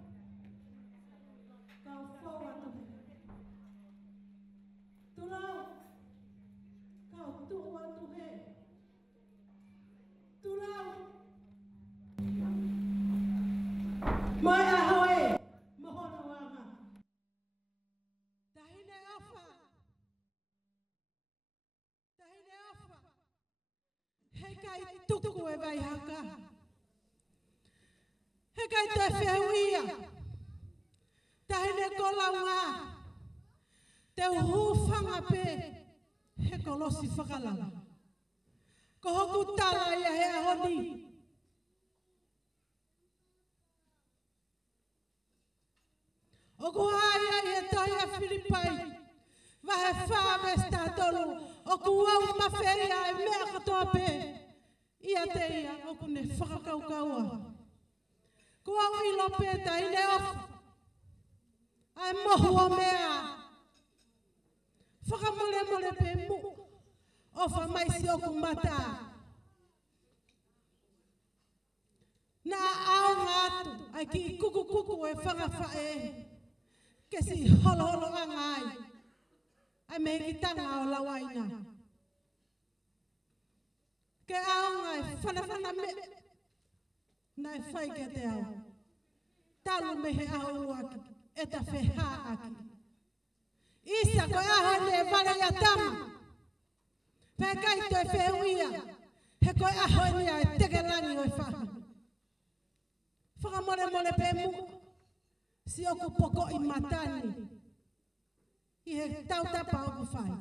Kau fawa tu. Tulau. Kau tua tu he. Tulau. Mai ahoe. Mohona wanga. Tahine afa. Tahine afa. He kai tuku e vai haka. He kai te whia. Tahine kolaunga. Te hufanga pe. He kolosi whakalala. Ko hoku tala ia he ahoni. O ku haia i he toia Filipai. Wahe whāwesta tolu. O ku au mawheria e mea katoa pe. Ia te ia o ku ne whakakaukaua. Ku au ilo pēta i ne ofu. Ai mohu o mea. Whakamole mole pe mu. Ofa mai si o ku mata. Na au ngātu. Ai ki kuku kuku e whangawhae. Ke si holo holo angai. Ai me ki tanga o lawaina. Ke au ngai whanawhana me. Nai whai ke te au. Talu me he au aki. E ta wheha aki. Isa ko aho ne vare ya tama. Pekai te whewia. He koe aho nia e tekelangi o e whaha. Whakamore mole pe mu. Si oku poko i matani. I he tautapa oku whai.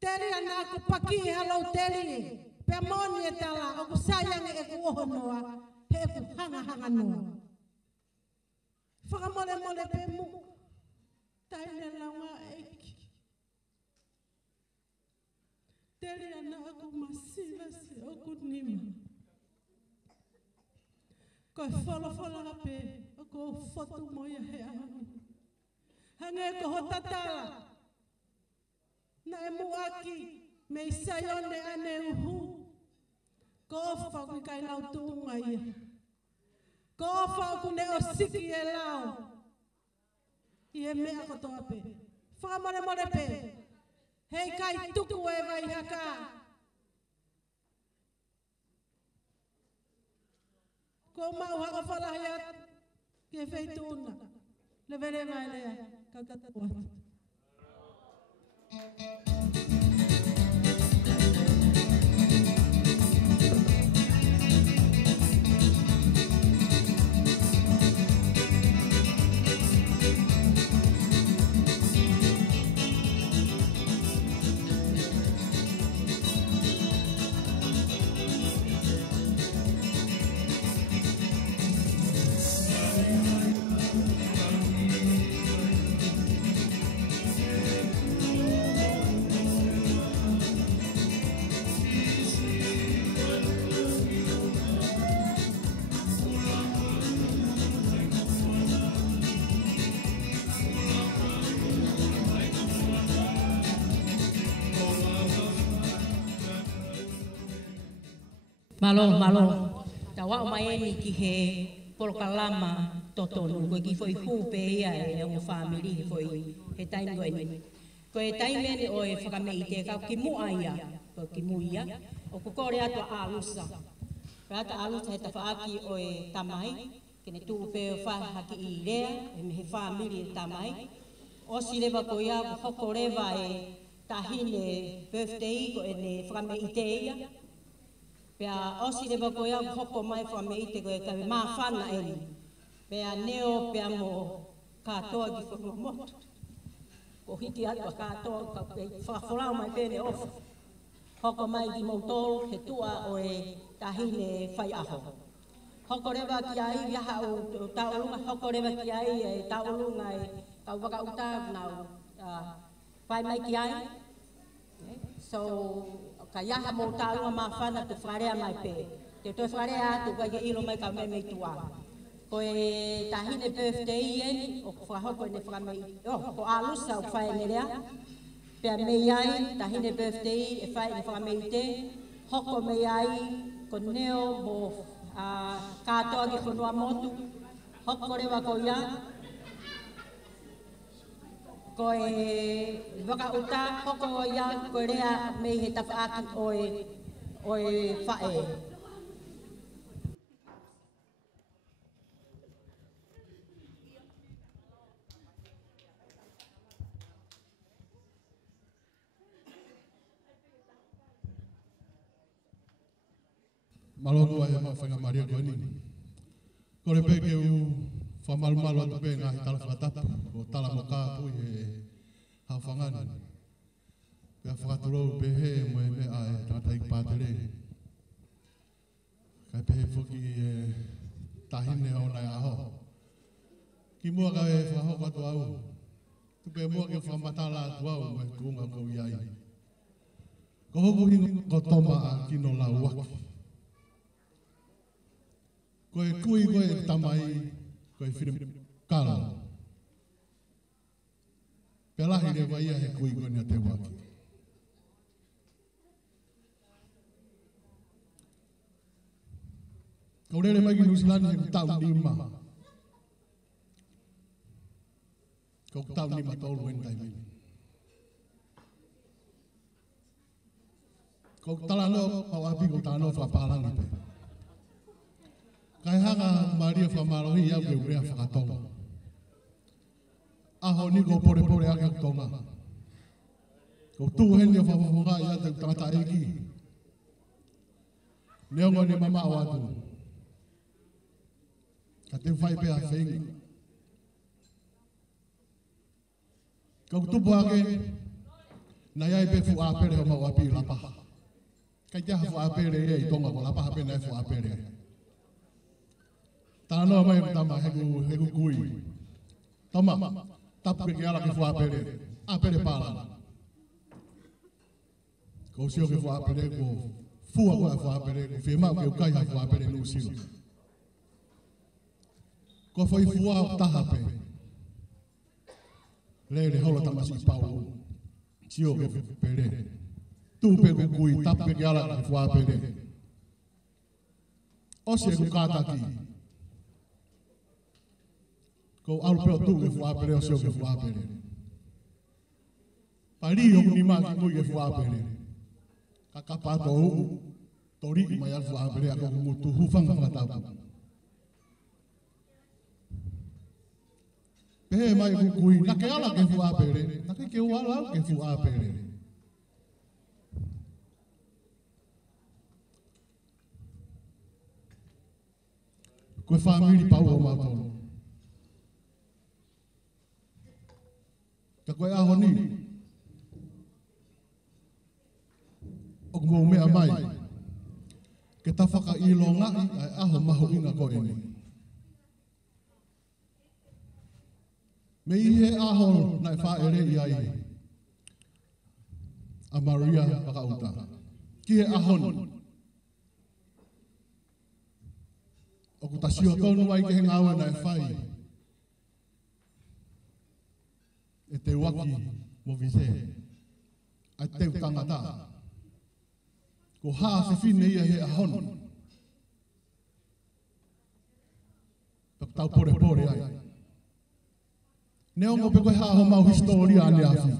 Teri ana aku paki i halau teri. Pe moni e tala oku sayangi e ku oho noa. He ku hanga hanga noa. Whakamole mole pe mu. Taine launga eiki. Teri ana aku masila si oku nima. Ko whala pe, o ko whatu moia he ahani. Hange ko ho tatala. Na e muaki, me isaione ane uhu. Ko ofa kui kai lau tuunga ia. Ko ofa ku ne o siki e lau. I he mea kotoa pe. Whakamore more pe. Hei kai tuku e vai haka. Ko mau haka whalahia ke whaituna. Le vere mai lea, kakatatua. Malo. Tawa mai ni ki he polokalama totonu ko ki foi hupe ia e o family foi he taimi go ni. Ko e taimi ni o e whakame te ka ki mu aia, ko ki mu ia o ko kore ato alusa. Rata alusa he tawhaaki o e tamai, kene tu pe wha haki i rea, e me he family tamai. O si rewa ko ia ko hoko rewa e tahine birthday ko e ne whakame i te ia. Pea osi rewa ko ia hoko mai whame i te koe kawe maa whana eri. Pea neo pea mo katoa ki whakama motu. Ko hiki atua katoa ka whakawhorau mai pene ofu. Hoko mai ki mautoro he tua o e tahine whai aho. Hoko rewa ki ai viaha o taurunga, hoko rewa ki ai e taurunga e kau waka utav nau whai mai ki ai. So, ka iaha mo taurunga maa whana te wharea mai pe. Te toi wharea atu ka ilo mai ka me mei tua. Ko e tahine birthday eni, o whahoko ne whamei, ko alusa o whae nerea. Pea mei ai, tahine birthday e whae ne whamei te. Hoko mei ai, ko neo mo katoa ki whanua motu, hoko rewa ko ia. Ko e waka hoko ia, ko rea mei he tawhaaki o e whae. Malongo ai ma whainga Maria Koini. Ko le peke u whamalumalu atu pe ngā tala whakatapa o tala moka pui e hawhangani. Pea whakaturou pe he mo e mea e tangata ik pātere. Kai pe he whuki e tahine o nai aho. Ki mua ka e whahoko atu au. Tu pe mua ke whamatala atu au mo e kuunga kou iai. Ko hoku hingo ko toma a kino lau waki. Koe kui koe tamai, koe whirim kala. Pelahi re waia he kui koe nia te waki. Kau rere mai ki Nusilani he tau lima. Kau tau lima tolu en taimini. Kau talano, kau api kau talano whapalangi pe. Kai hanga Maria whamarohi iau ke urea whakatonga. Aho ni ko pore ake tonga. Ko tūheni a whawawanga ia te tangata eki. Neongo ni mama awatu. Ka te whai pe a whengi. Ko tupu ake na iai pe fu apere o mau api lapaha. Kai te fu apere e i tonga ko lapaha pe na fu apere. Tano mai tama heku kui. Tama tapu ke ala ke fu apere. Apere pala. Ko sio ke fu apere ko fua ko fu apere ko fema ke kai fu apere no silo. Ko foi fua taha pe. Le holo tama si pau. Sio ke pere. Tu pe ko kui tapu ke ala ke fu apere. O se ku kata ki. Ko alpeo tu ke fuapere o seo ke fuapere. Pari o ni ma ki ke fuapere. Kakapato o tori mai al fuapere a ko mutu hufang ngata. Pe mai ku kui na ke ala ke fuapere, na ke wala ke fuapere. Ko family pau o matolo. Ka koe aho ni. O mo mea mai. Ke ta whaka i lo ngai ai aho maho ina koe ni. Me i he aho nai wha ere i ai. A Maria whakauta. Ki he aho ni. O ku tasio tonu ai ke he ngawe nai whai. E te waki mo vise. Ai te tangata. Ko haa se fine ia he ahon. Tau pore ai. Neongo pe koe haa ho mau historia ane afi.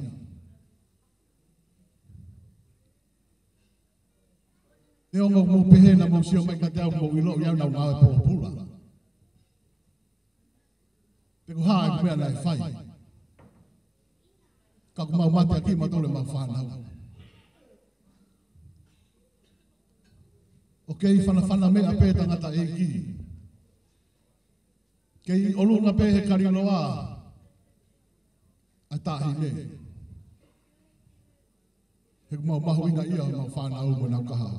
Neongo mo pehe na mo sio mai ka te au mo ilo iau nau ngawe po pula. Pe ko haa e kumea nai whai. Ka ku mau mate aki matole mau whanau. O kei whanawhana mea pe tangata e ki. Kei olu na pe he kariloa. A tahi ne. He ku mau mahu inga ia mau whanau mo nau kaha.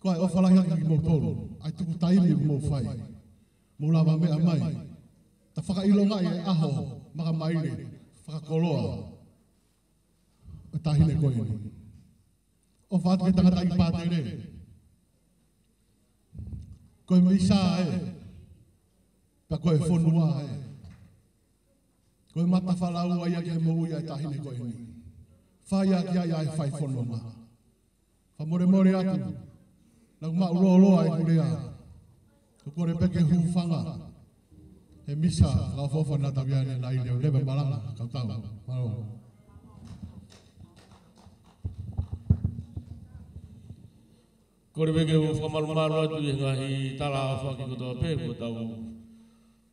Koe o whalahi aki ki mau tolu. Ai tuku taimi mo whai. Mo lawa mea mai. Ta whakailonga i e aho maka maire. Whakakoloa. O tahine koe ni. O whaatu ke tangata i pātere. Koe misa e. Pa koe whonua e. Koe mata whalau ai ake mou ia e tahine koe ni. Whai aki ai ai whai whonua. Whamore more atu. Nang maulo ai kurea. Ko re peke hufanga. E misa ka fofa na taviane lai le balanga ka tau. Malo. Ko re peke hufamalu atu i ngahi tala fa ki ko pe ko tau.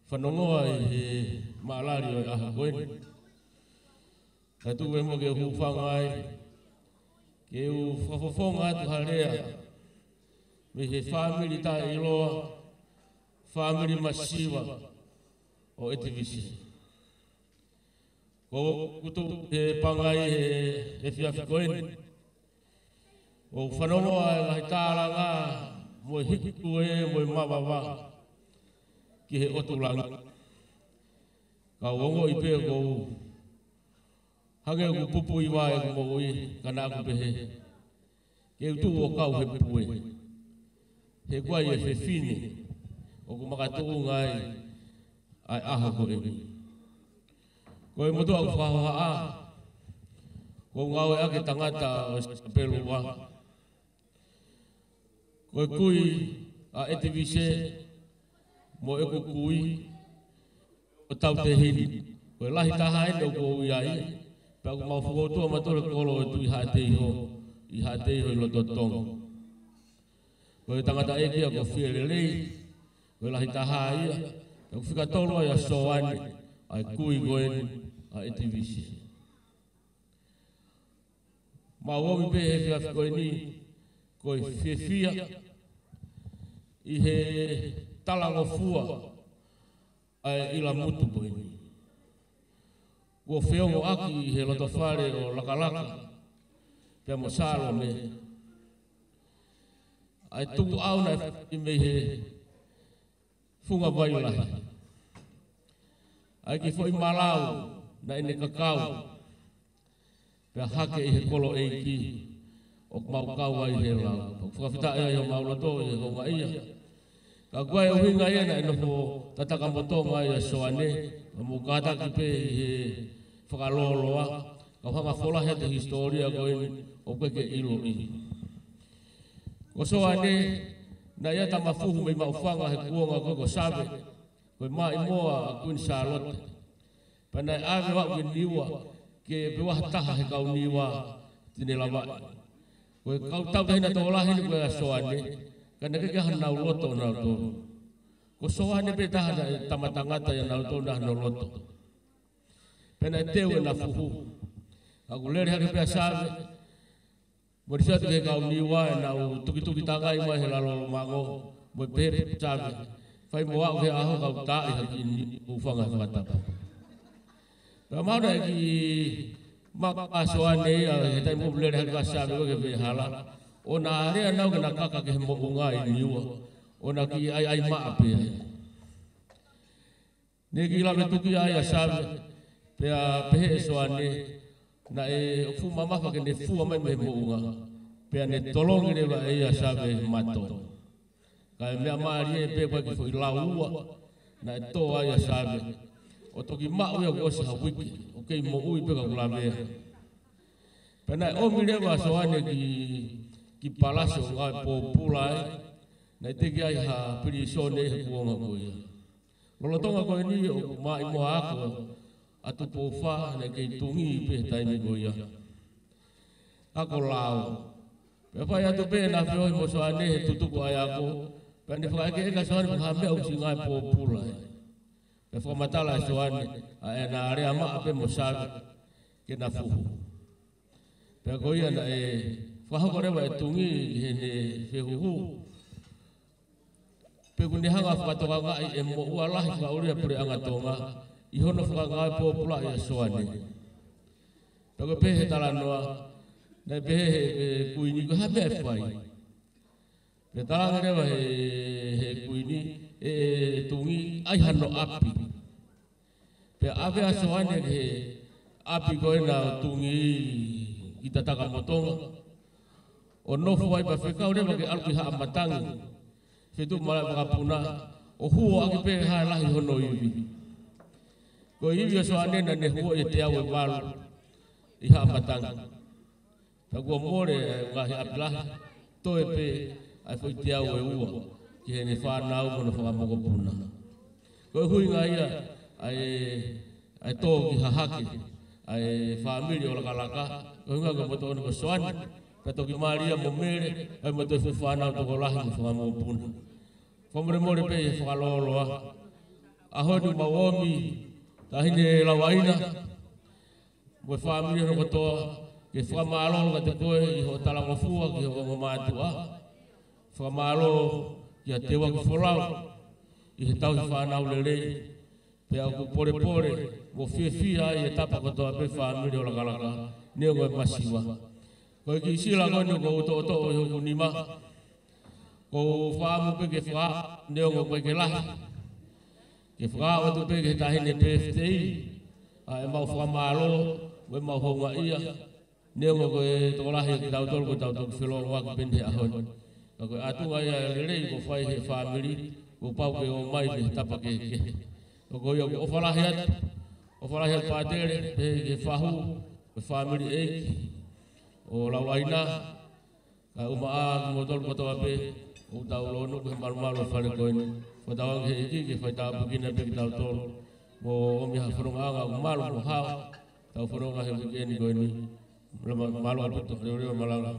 Whanongoa i maalari o aha koeni. Ka tu e mo ke hufangai, ke u whafofonga atu harea, me he whamiri ta i loa, whamiri masiwa o etivisi. Ko kutu he pangai he whiawhi koeni. O whanongoa e ngahi tālanga, mo hiku e, mo mawawa. Ki he otulangi. Ka wongo i pēo kou. Hange ku pupu i wae ku mo ui, ka nā ku pehe. Ke utu o kau he pupu e. He kuai e whewhine. O ku makatuku ngai, ai aha ko e. Ko e motu au whahoha a. Ko ngau e ake tangata o pelu wa. Ko e kui a etivise, mo e ko kui o tau te hini. Ko e lahi taha e no ko ui ai. Pea ko mau whukotua matore kolo e tu i hae te iho. I hae te iho i loto tonga. Ko e tangata e kia ko whiere lei. Ko e lahi taha ia. Pea ko whikatolo ai a soani. Ai kui goeni a etivisi. Ma womi pe he whiawhi koeni. Ko e whiwhia. I he talango fua ai ila mutu koeni. Ua whiongo aki he loto whare o lakalaka. Pea mo salo me. Ai tuku au na i me he funga wailahi. Ai ki foi malau na ine kakau. Pea hake i he kolo eiki. O mau kau ai he lau. Whakawhita ea i o maulato i he honga ia. Ka kuai o hinga ia na ino po tataka motonga ia soane. Mo kata ki pe i he whakaloloa. Ka whanga whola he te historia koeni o kweke ilo i. Ko soane na ia ta mafuhu mei mauwhanga he kuonga koe ko sabe. Koe mai moa a Queen Charlotte. Panai ave wau ki niwa ke bewaha taha he kau niwa tine lawai. Koe kau tau tahina tōlahi ni koe a soane. Kana ke hanau loto nau to. Ko soane pe tahana tamatangata ya nau to na no loto. Pena teu na fuhu. Aku lere hake pe sabe. Mo disa ke kau niwa na tuki tangai mai he lalo mango. Mo pe sabe. Fai mo au he aho kau tai haki ni ufanga fatapa. Pa mau na ki maka soane he tai mo lere hake sabe ko ke hala. O na area nau ke nakaka ke mo unga i niua. O na ki ai maape ai. Ne ki lawe tuki ai a sabe. Pea pehe soane. Na e fu mamafa ke ne fua mai me mo unga. Pea ne tolongi rewa e a sabe mato. Ka e mea maari e pe kwa ki fui lau ua. Na e to ai a sabe. O toki mau ia ko osi hawiki. O kei mo ui peka kulamea. Pea na e omi rewa soane ki palasio ngai po pulai na teki ai ha pirisone he kuonga koe. Lolo tonga koe ni o mai mo ako atu po fa na kei tungi pe taimi koe. Ako lao. Pe fai atu pe na whioi mo soane he tutuku ai ako. Pe ni whakaike eka soane mo hamea usi ngai po pulai. Pe whakamatala soane a e na area maa pe mo sabe ke na fuhu. Pe koe na e whahako rewa e tungi he ne whehuhu. Peku ni hanga whakatoka ngai e mo ua lahi ka uria pure anga tonga. I hono whakangai pōpula i a soane. Peku pehe tala noa. Nei pehe kuini ko hape e whai. Pe talanga rewa he kuini e tungi ai hano api. Pe ave a soane he api koe na tungi i tataka motonga. O nofu wai pa whekau rewa ke alki haa matangi. Whetu mara wakapuna. O huo aki pe haa lahi hono iwi. Ko iwi o soane na ne huo e te au e walu. I haa matangi. Ka kua more ngahi apilahi. Toe pe ai foi te au e ua ki he ne whanau mo na whakamokopuna. Koe hui ngā ia ai tō ki hahake ai whamiri o lakalaka koe ngā koe moto ona ko soani ka toki maria mo mere ai mo te whanau toko lahi mo whakamokopuna. Whamure more pe e whakaloloa ahonu mawomi tahine lawaina mo whamiri no kotoa ke whakamalo ka te koe i ho talangofua ki ho mātua whakamalo ki a tewa ki wholau i he tau i whanau le rei pe au ku pore pore mo whiawhia i e tapa kotoa pe whamiri o lakalaka neo ngoe masiwa koe ki sila koe nio ko uto oto o hiu nima ko whaamu pe ke wha neo ngoe koe ke lahi ke wha watu pe ke tahine PFTI a e mau whakamalo we mau honga ia neo ngoe koe toko lahi ki tau tolu koe tau tolu whilo waki pende ahon koe atunga ia le rei ko whai he whamiri ko pau ke o mai ke tapa ke ko ia o whalahi atu pātere ke whahu ke whamiri eiki o lawaina ka umaa ki motolu kotoa pe o tau lono ke marumaru whare koeni whatawang he iki ke whaitau pukina pe ki tau tolu mo omi ha whanonga o maru mo hao tau whanonga he wikeni koeni malu aputo reo malanga.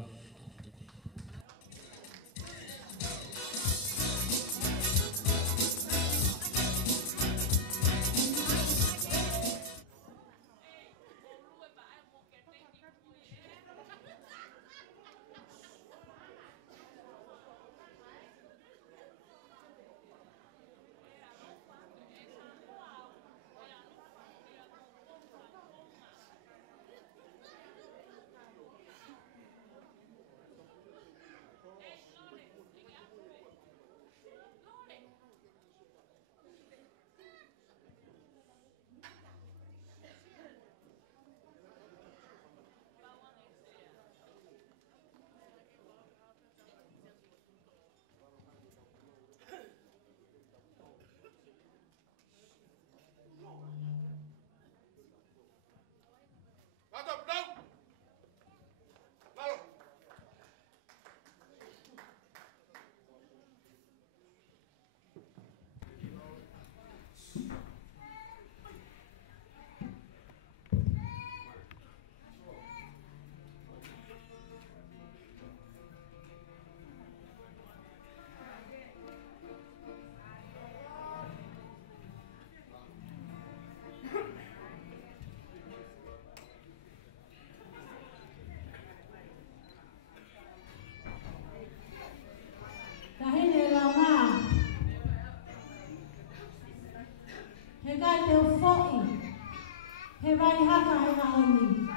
He vai haka he na oni.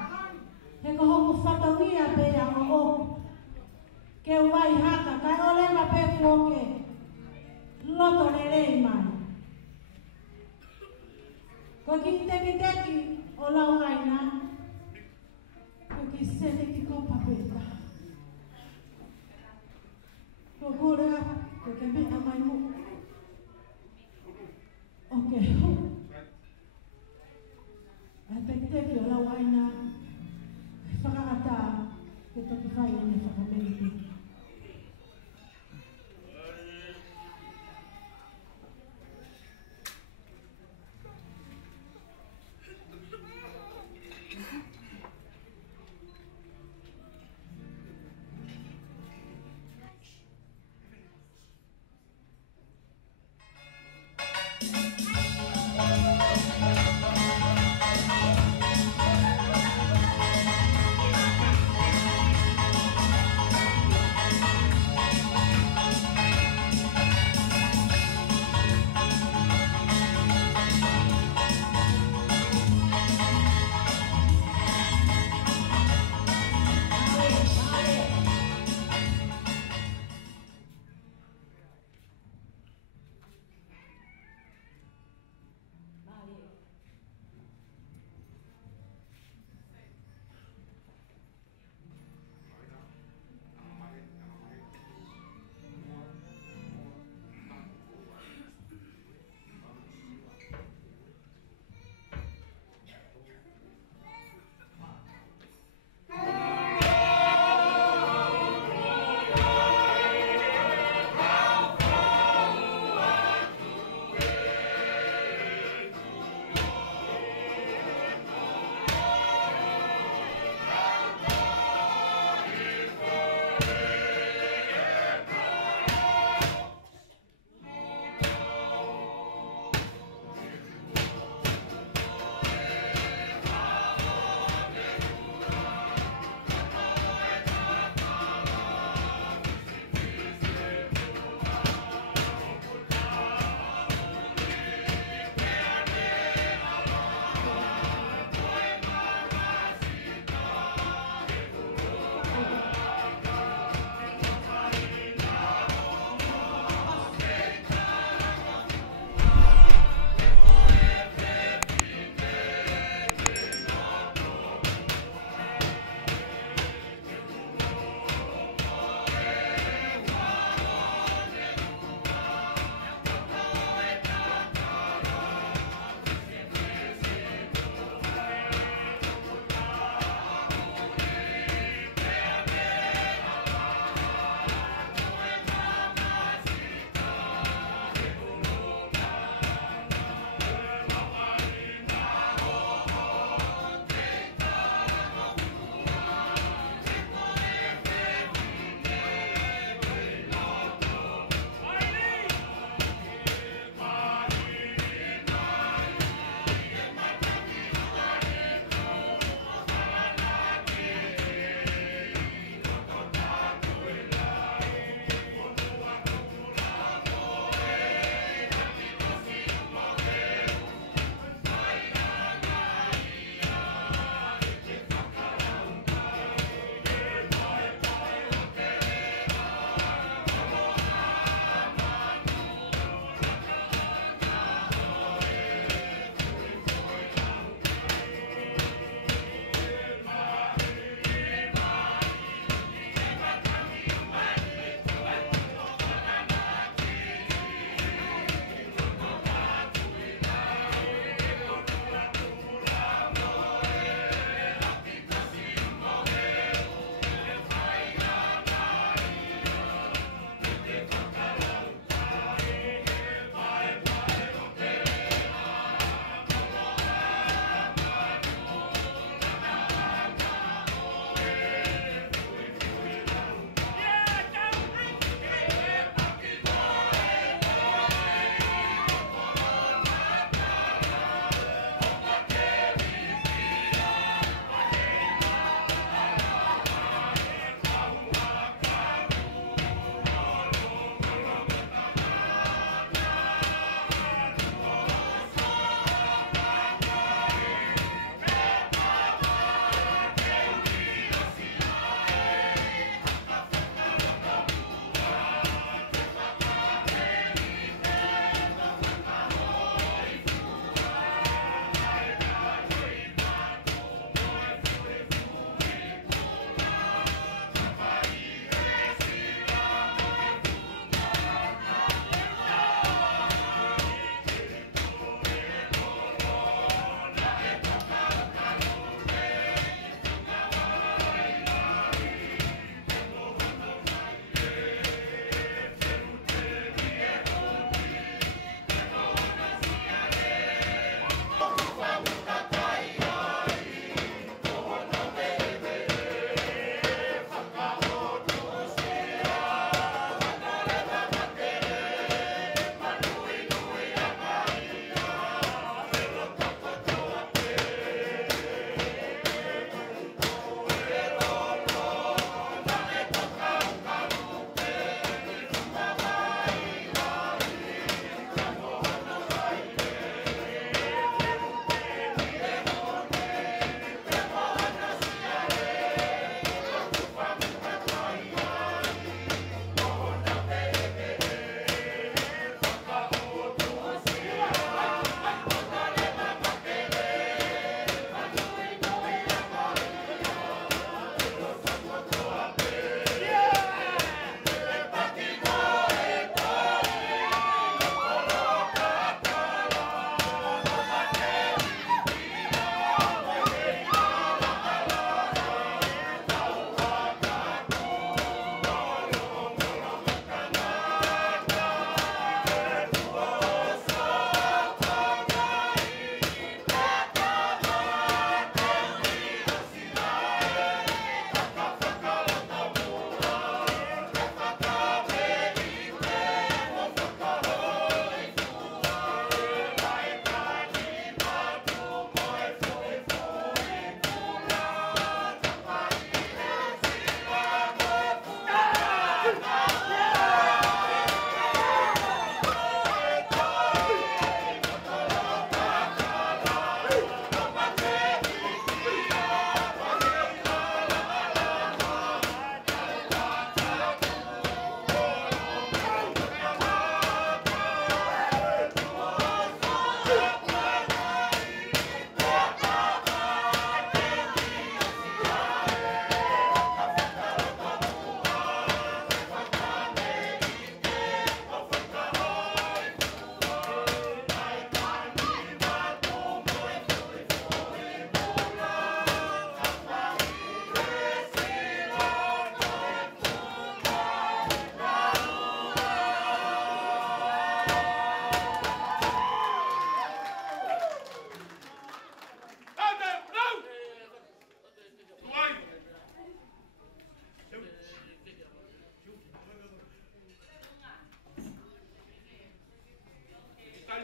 He ko hoku whatawia pe a o o. Ke vai haka, kai ole ma pe kuoke. Loto le rei mai. Ko ki teki o lau aina. Ko ki sete ki ko papeta. Ko kura, ko ke me amai mo. Okay. Teki o lau aina, whakangata ke toki whai ane whakameriti.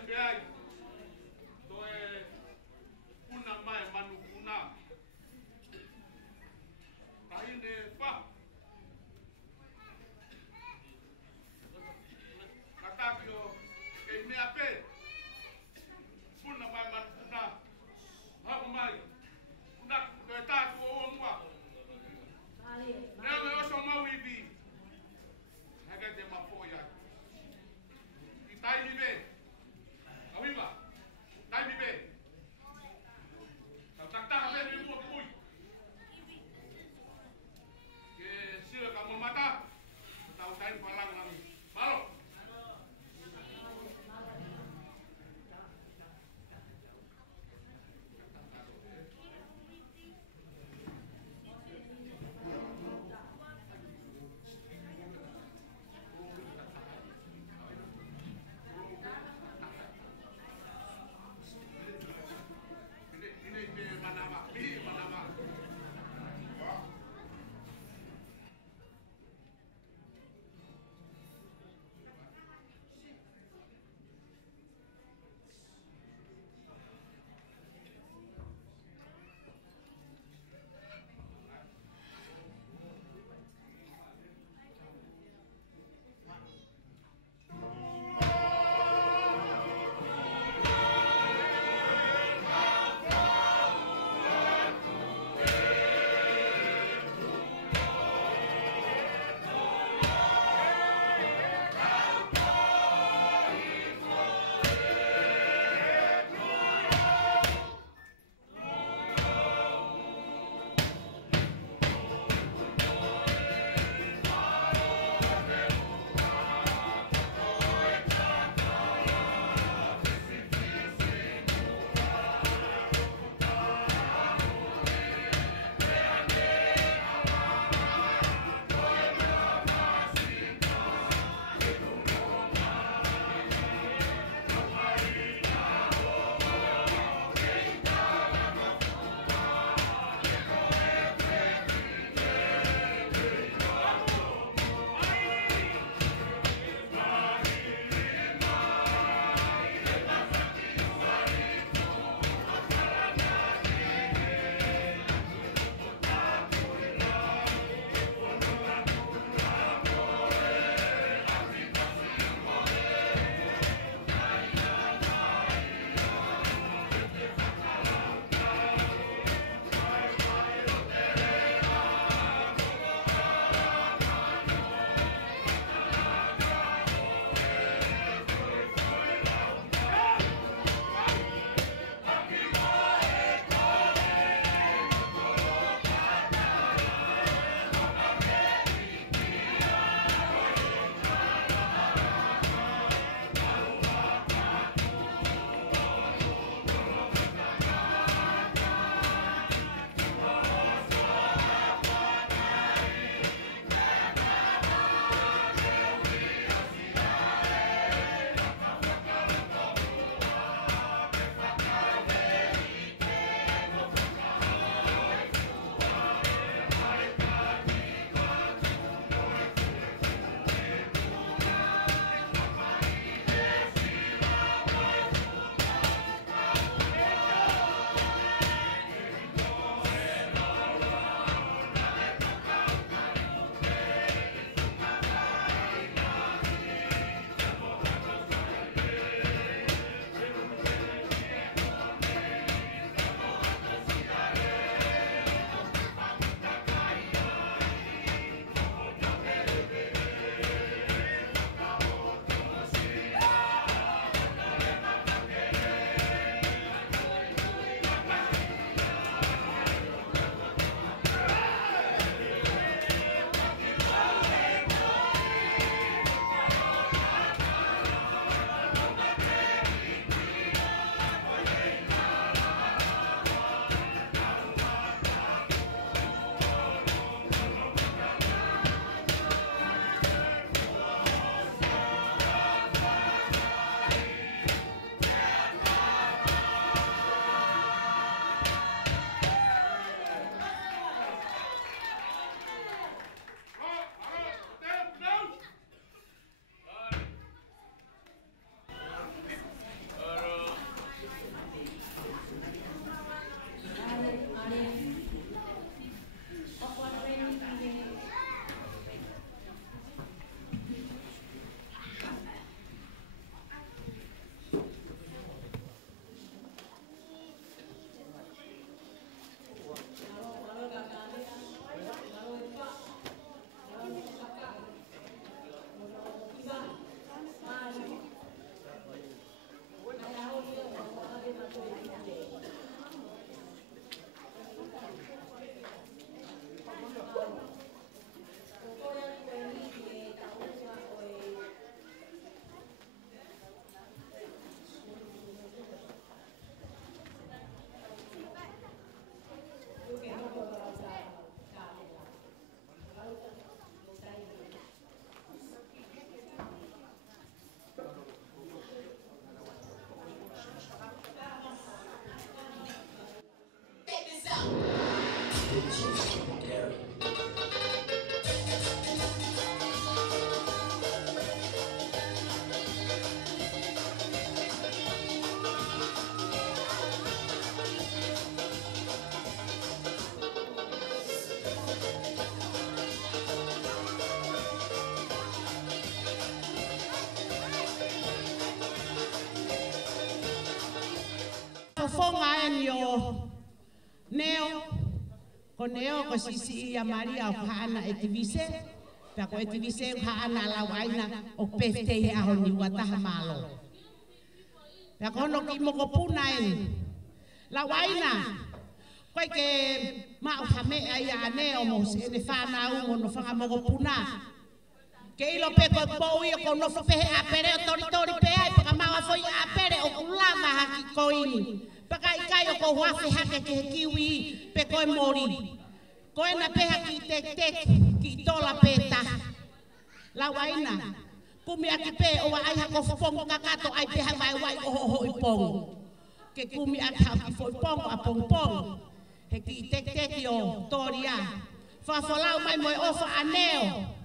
beai. Toe una mai manu una. Kaine pa. Katakio e mea pe. Una mai manu una. Hapo mai. Una toe tatu o mua. Nea me oso mau ibi. Hega te mafoia. Tai mi be. Awiba. Tai mi be. Tak tak be mi mo pui. Ke sila ka mata. Tau tai palang nami. Malo. fofonga e ni o neo, ko neo ko sisi ia Maria o kaana e tivise, pia ko e tivise o kaana la waina o pefte he aho ni wataha malo. Pia ko hono ki moko puna e la waina, koe ke mao hamea ia neo mo se ne whana umo no whanga moko puna. Ke ilo pe koe pou ia ko nofo pehe a pere o tori pe ai, paka mawa foi a pere o kulama haki koini. Paka ikai o ko wafe hake ke he kiwi pe koe mori. Koe na peha ki tek ki tola peta. La waina, kumi aki pe o wa ai hako fongo kakato ai peha wai o ho i pongo. Ke kumi aki haki foi pongo a pong. He ki tek o toria. Whafolau mai moe ofa aneo.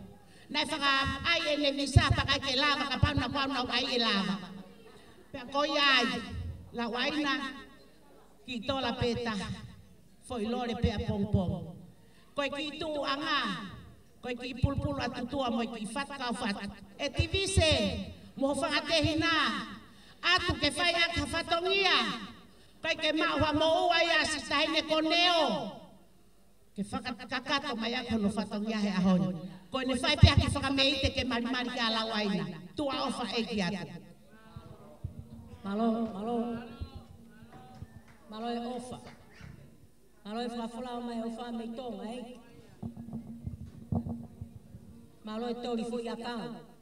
Nai whaka ai e le visa paka ke lava ka pauna ai e lava. Pea koi ai, la waina ki tola peta, foi lore pea pong. Koe ki tu anga, koe ki pulpulu atutua moi ki fatka o fat. E tivise, mo whakatehina, atu ke whai aka whatongia, koe ke maua mo ua ia si tahine koneo. Ke whakakato mai ako no whatongia he ahoni. Koe ne whai pia ki whakameite ke marimari ki ala waina. Tua ofa e ki atu. Malo e ofa. Malo e whawhulao mai ofa mei tonga, Malo e tori fui a kau.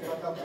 Hey,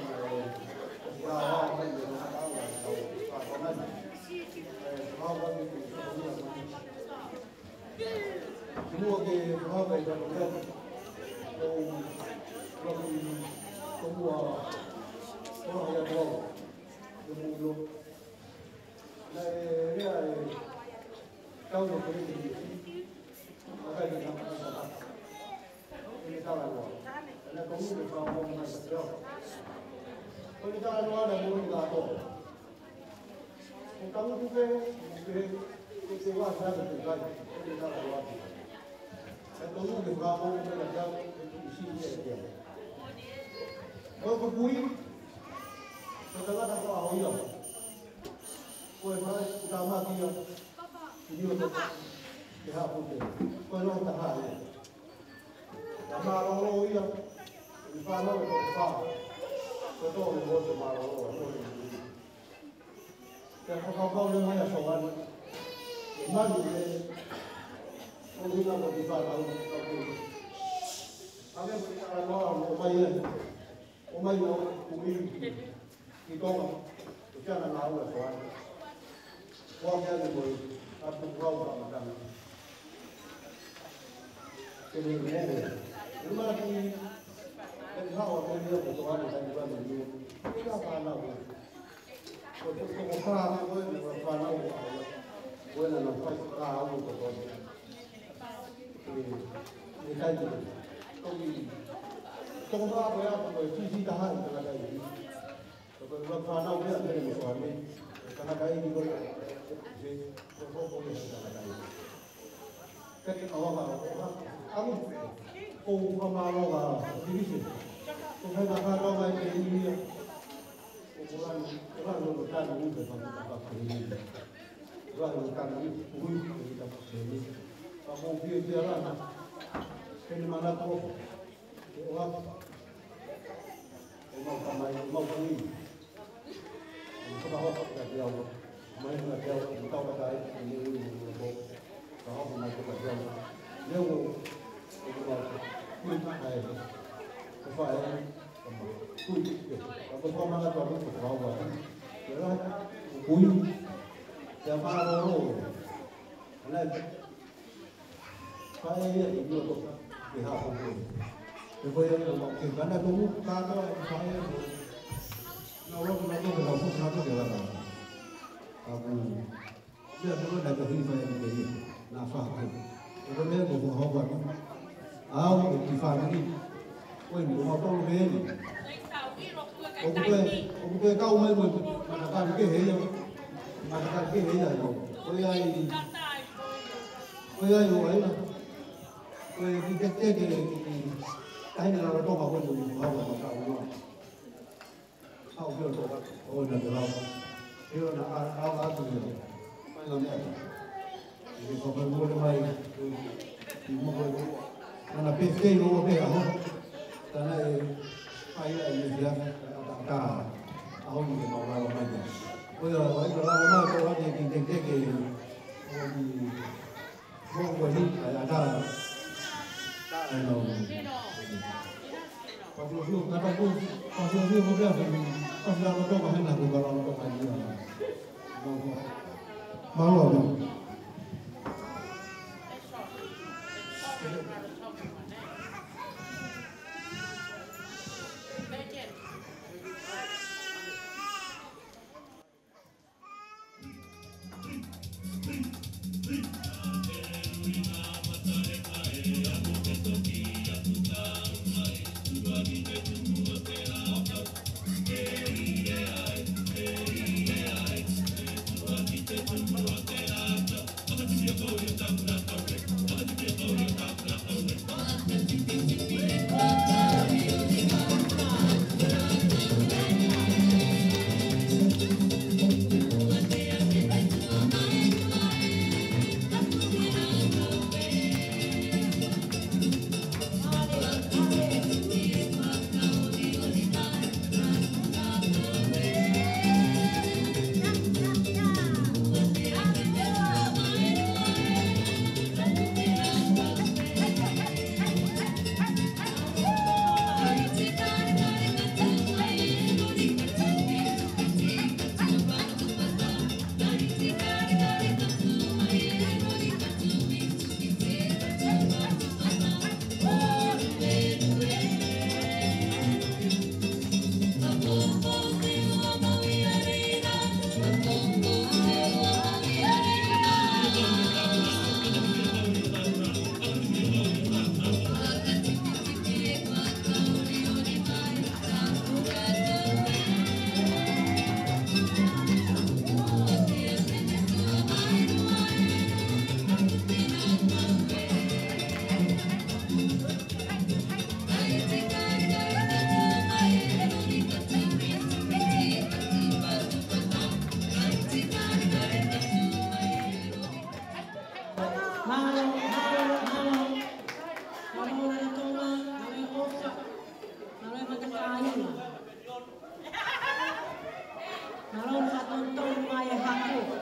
ho.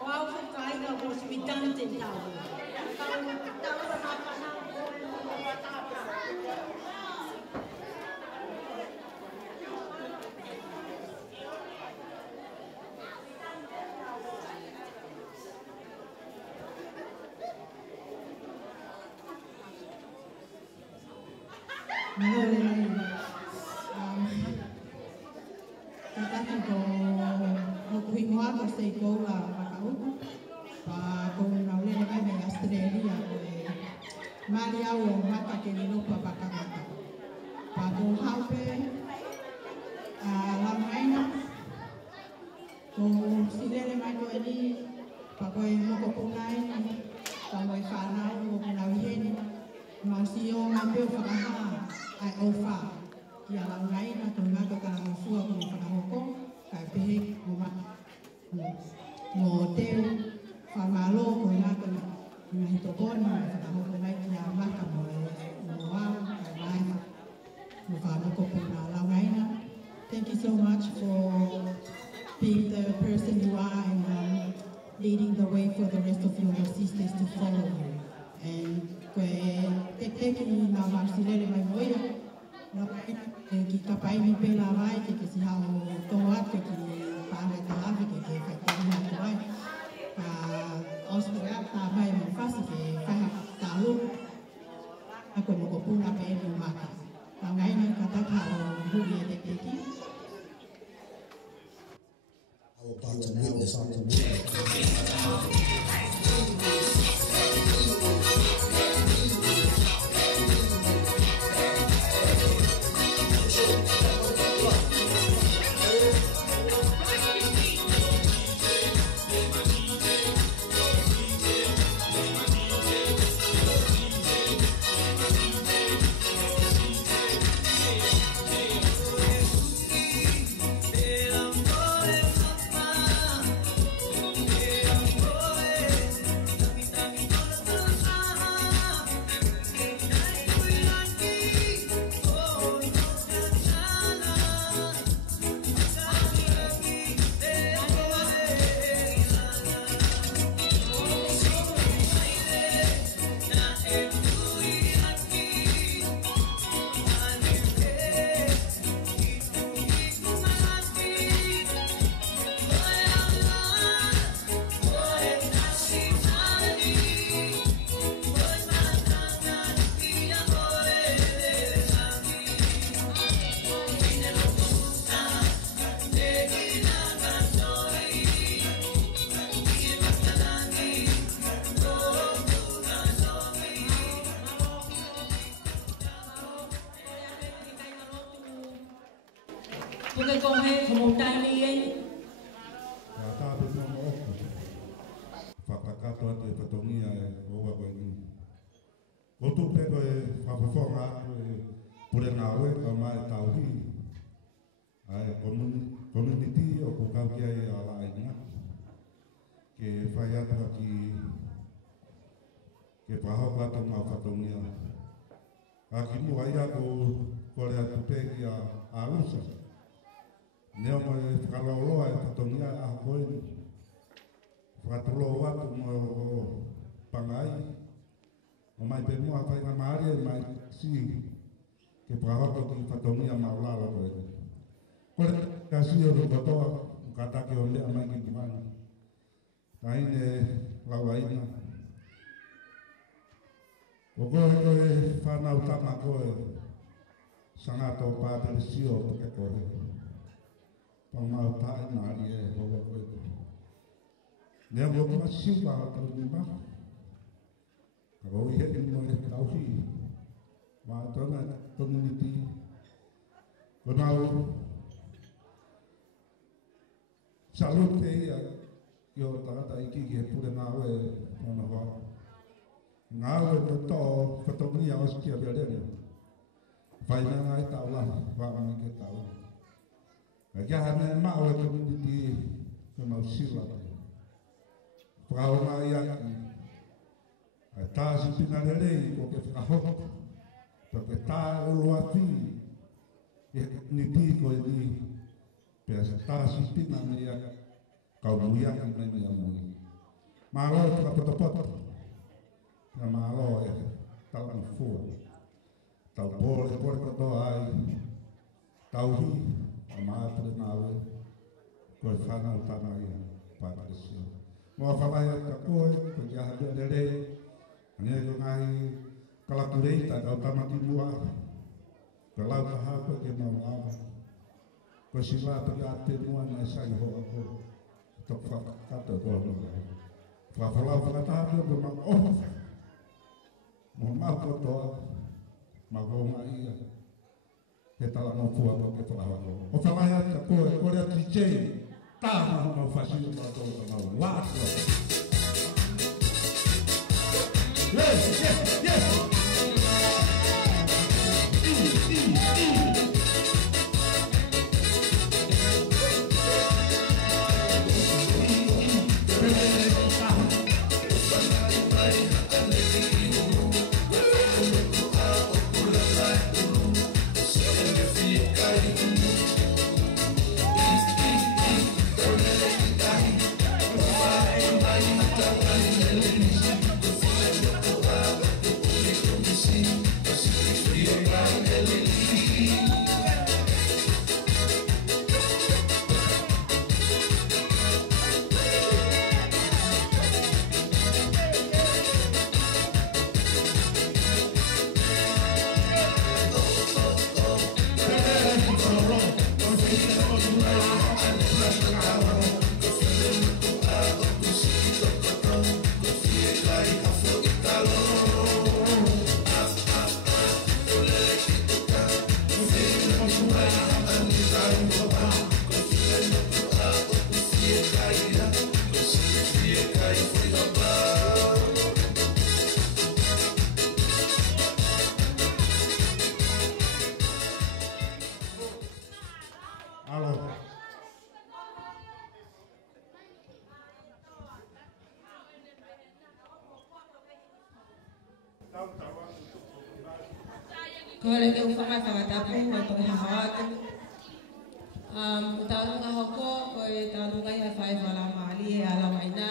O au whakaina o si mi tante tau. Tau na hapana o e mo watata. Tataki ko kuhingoa ko sa ikaw makaupo. Pa kung naulila kay may Australia ko mali au mata ke nino pa bakakata. Pa kung haupe lamaina kung silele mai ko ini pa ko mo ko punai pa mo whanau mo punau heni ma si o ma pe whakaha ai ofa ki ala ngai na to nga ka kana fua ko whakahoko kai pehe mo ma mo te whamalo ko nga ka nga hito kona whakahoko ngai ki a maka mo mo wau kai mai mo whamako puna ala ngai na. Thank you so much for being the person you are and leading the way for the rest of your sisters to follow you. And te na marsilele mai moia na ki kapai mi pela vai ke si hao toa ke ki panga ta ke fai ka na toai ka Australia ta mai mo fasi ke fai ta lu ako mo ko puna pe mo maka ta ngai na ka ta ka o hu ye te ki our about to witness something. Porque con él, como está en él. Whakakato atu e whatongia e oua koe ni. O tu peko e whawhawhonga atu e pure ngā oe ka mai tauhi. Ai community o ko kaukia e ala ainga. Ke whai atu ki ke whahau atu ngā whatongia. A ki mua ia ko kore atu peki a alusa. Neo mo e whakalauloa e whatongia a koe ni. Whakatulo watu mo pangai. O mai pe mua whai ngā maari e mai si ke prahoto ki whatongia maulala koe. Kore ka si o rukotoa katake o lea mai ki kimana. Taine lauaina. O koe koe whanau tama koe sangato pātere sio toke koe. Pamau tae maari e hoa koe. Nea mo kuma siwa o tau ni ma. Ka roi he ni mo e kauhi. Wa tona community. Konau. Salute ia. Yo tangata iki ki he pure ngā oe. Ona hoa. Ngā oe no tō whatongia o sikia bearere. Whaina ngā e tau lahi. Whaanga ke tau. Ka kia hane ma oe community. Ka mau sila. Whakaonga ia ki. Ai tāsi pina rerei ko ke whakahoko. Ta ke tā olo ati. E ni tī ko e ni. Pea se tāsi pina mea kau muia ki mai mea mui. Mālo e tika potopoto. Pea mālo e tau na fua. Tau pōle kore katoa ai. Tau hi a māpere nāwe. Koe whanau tana ia pāparesio. Moa whalai a ka koe, koe ki aha lea lere. Anea ko ngai kalakureita tau tamaki mua. Koe lau ka hau koe ke mau awa. Koe si wāpa ki a te mua na e sai hoa ko. Tok whakata koe nua. Whawhalau whakataha koe mau oho. Moa mau kotoa. Mau konga ia. He tala no fua ko ke whalawa ko. O whalai a ka koe, kore a tijei. Tāma ho mau whasio ka tō ka mau wātua. Yes, yes, yes! Kore ke whakatapu o toi hawatu. Tālunga hoko, koe tālunga ia whai wala maali e ala waina.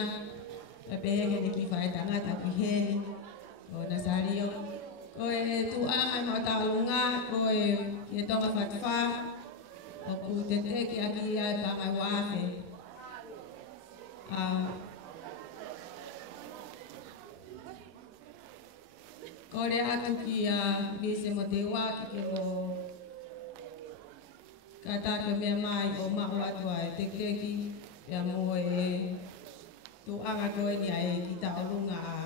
E pehenge ni ki whai tangata ki heni, o Nazario. Koe tuanga no tālunga, koe ki e tonga whatwha, o ku te ki aki ia e panga wahe. Kore atu ki a Mise mo te wā ki ke mo kataka mea mai o mahu atua e te keki pia mo e tu anga koe ni a e ki ta orunga a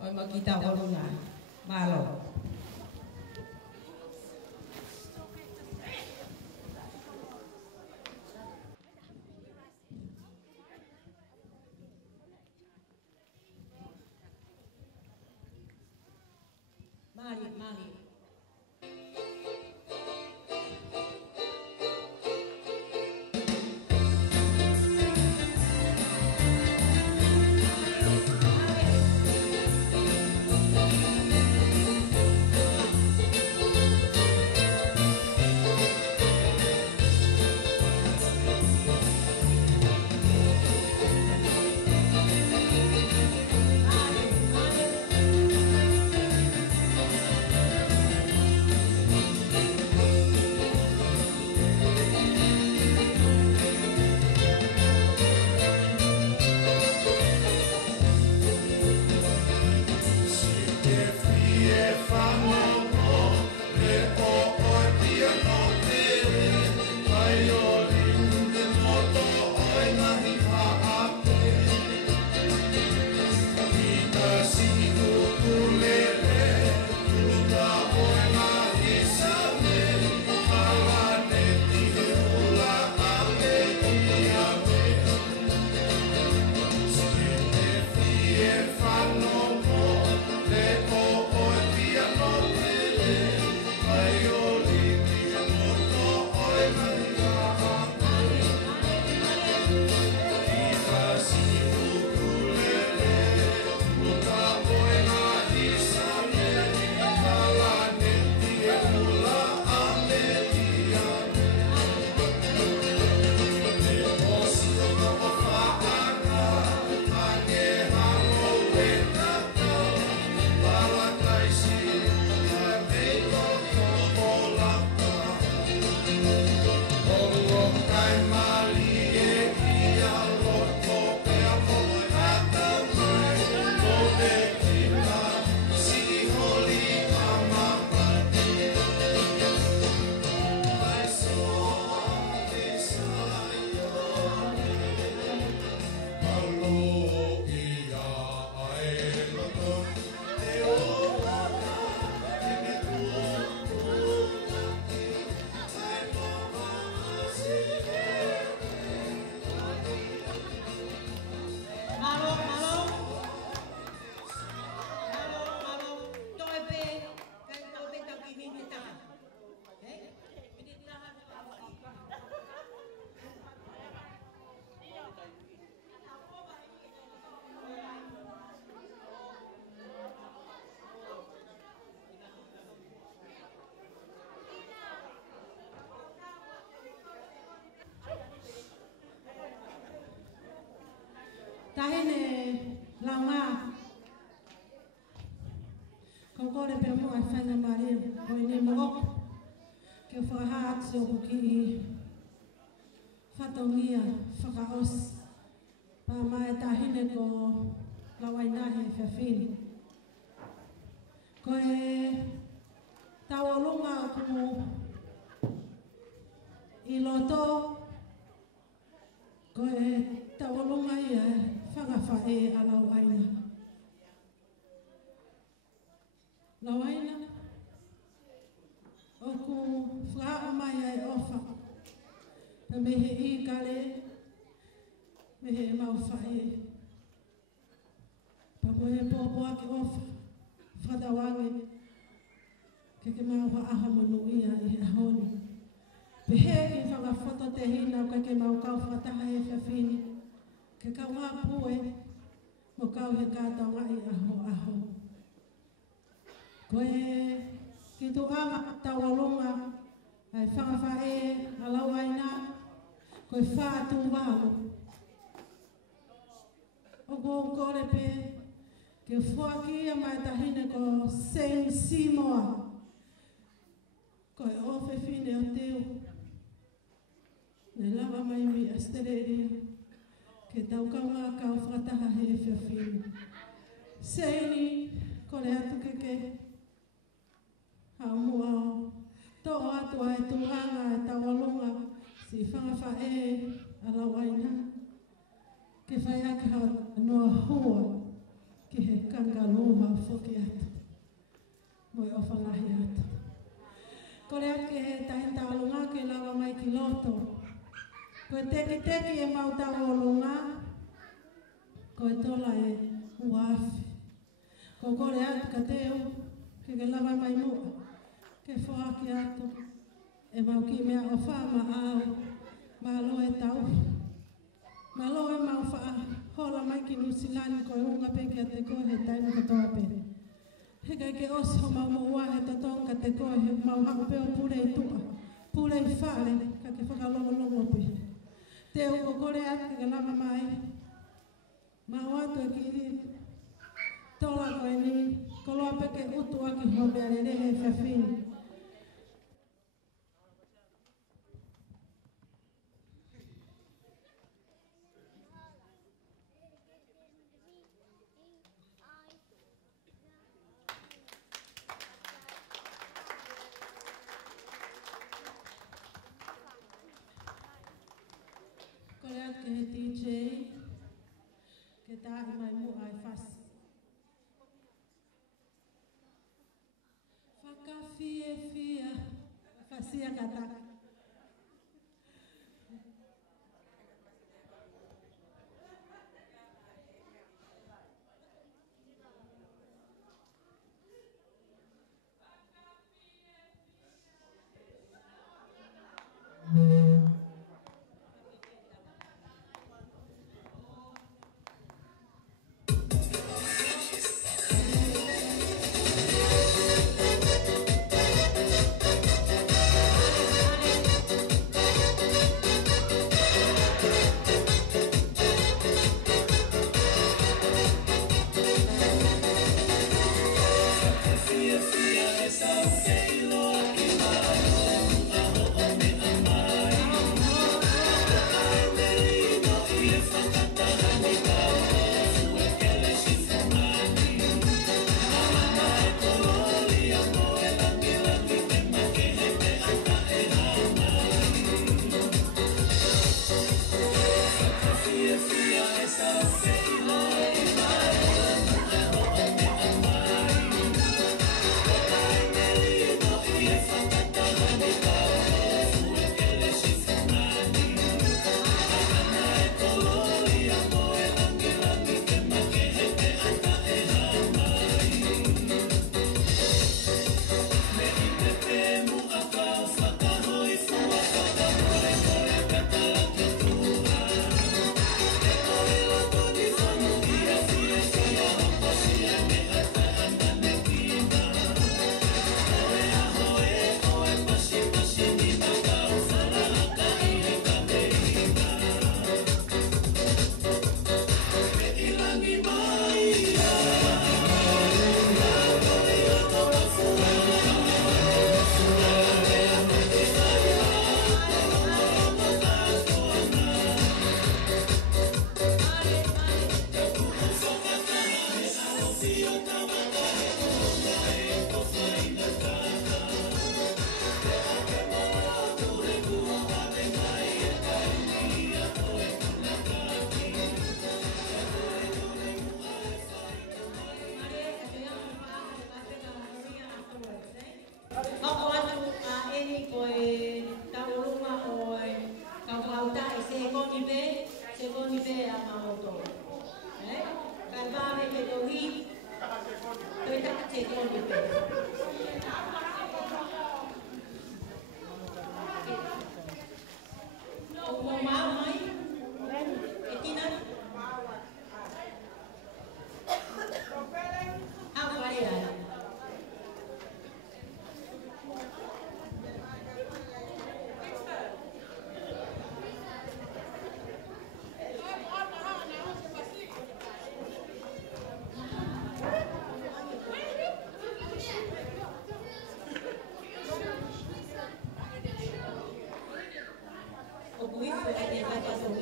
o e ma ki ta orunga malo. Mali. Ke whakahatso ki whatongia whakaos pa mai tahine ko lawainahe whiawhini. Ko e tawalunga kumu i loto, ko e tawalunga ia whakawhae a lawaina. Lawaina, o ku whaa mai ai ofa, pa mehe I kare, mehe mau whae. Pa koe pōpua ki ofa, whatawange, ke mau aha manu ia I ahoni. Pe he ki whakawhoto te hina koe ke mau kau whataha e whiawhini, ke kau ngā pue, mo kau he kātaunga I aho aho. Koe ki tu ama tawalunga, ai whakawhae a lawaina, koe whaatu wāu. O kore pe, ke whuaki a mai tahine ko Saint Simoa. Koe ofe whine o teo. Ne lawa mai mi astereria. Ke taukaunga kau whataha he whiawhine. Seini, kore atu keke. Haumua o. Tō atu ai tuhanga e tawalunga. Si whangawhae a lawaina. Ke whaiake hao noa hua. Ki he kangaroha whoki atu. Moi whalahi atu. Kore ake he tahinta alunga ke lawa mai ki loto. Koe teki e mau tau alunga. Koe tola e uafi. Ko kore atu ka teo. Ke lawa mai mua. Ke whaaki atu. E mau ki mea o whama au. Malo e tau. Malo e mau wha hola mai ki Nusilani ko e unga peke a te koe he tainu katoa pere. He kai ke oso mau moua he tatonga te koe he mau hau peo pure I tua. Pure I whare ka ke whakalongo pe. Te uko kore atu ke lama mai. Mau atu e ki tola koe ni. Koloa peke utu aki hobe arere he whiawhini. Ke he DJ, ke tahi mai mu ai whasi. Whakawhie whia, whasia kataka.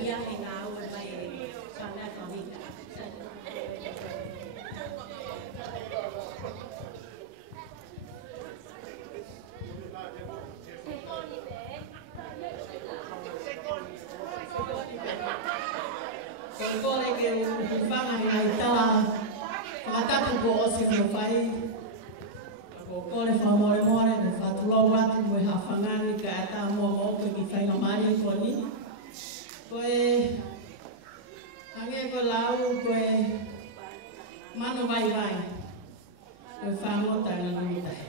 ia e ngā ua mai e whanga whamita. Kore ke whanga ngai tawa, whakatapu ko o se mo whai. Ko kore whamore more, me whatulau atu mo ha whangani ka ata mua mo koe ki whainga mani ko ni. Koe, hange ko lau koe mano vai vai. Koe whangota na nutai.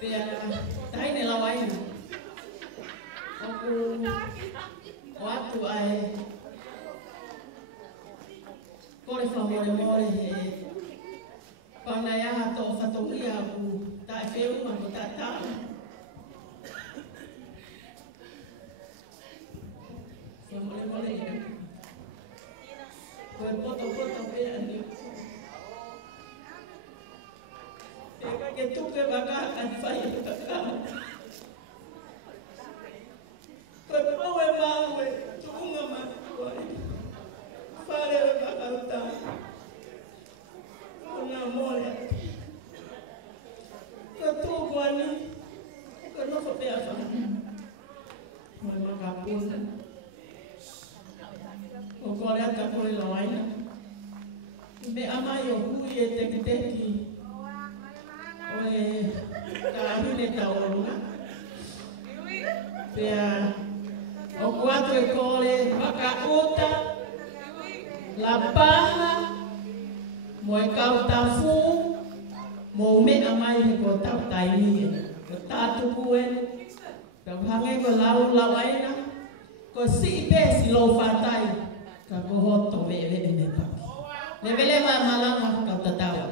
Pea taine la waina. Oku o atu ai. Kore whamore more he Pana ia to whatongia ku tae whewunga ko tātā. Whamore more he. Koe poto pēa ni. E ka ke tupe waka ani whai e waka. Koe paue maue tuunga matuai. Whare e waka utai. Ona mole. Ko tōku ani, ko nofo pēa whaka. Mai maka pūna. Ko kore ata koe lawaina. Me amai o hui e teki teki. O e kāhine ta orunga. Pēa o kuatu e kore waka ota. La paha. Mo e kau tafu, mo mea mai he ko tau taimie. Ko tātuku e, ka hange ko lau aina, ko si pēsi lo whātai, ka ko hoto me me paki. Le vele wa malanga kau tatawa.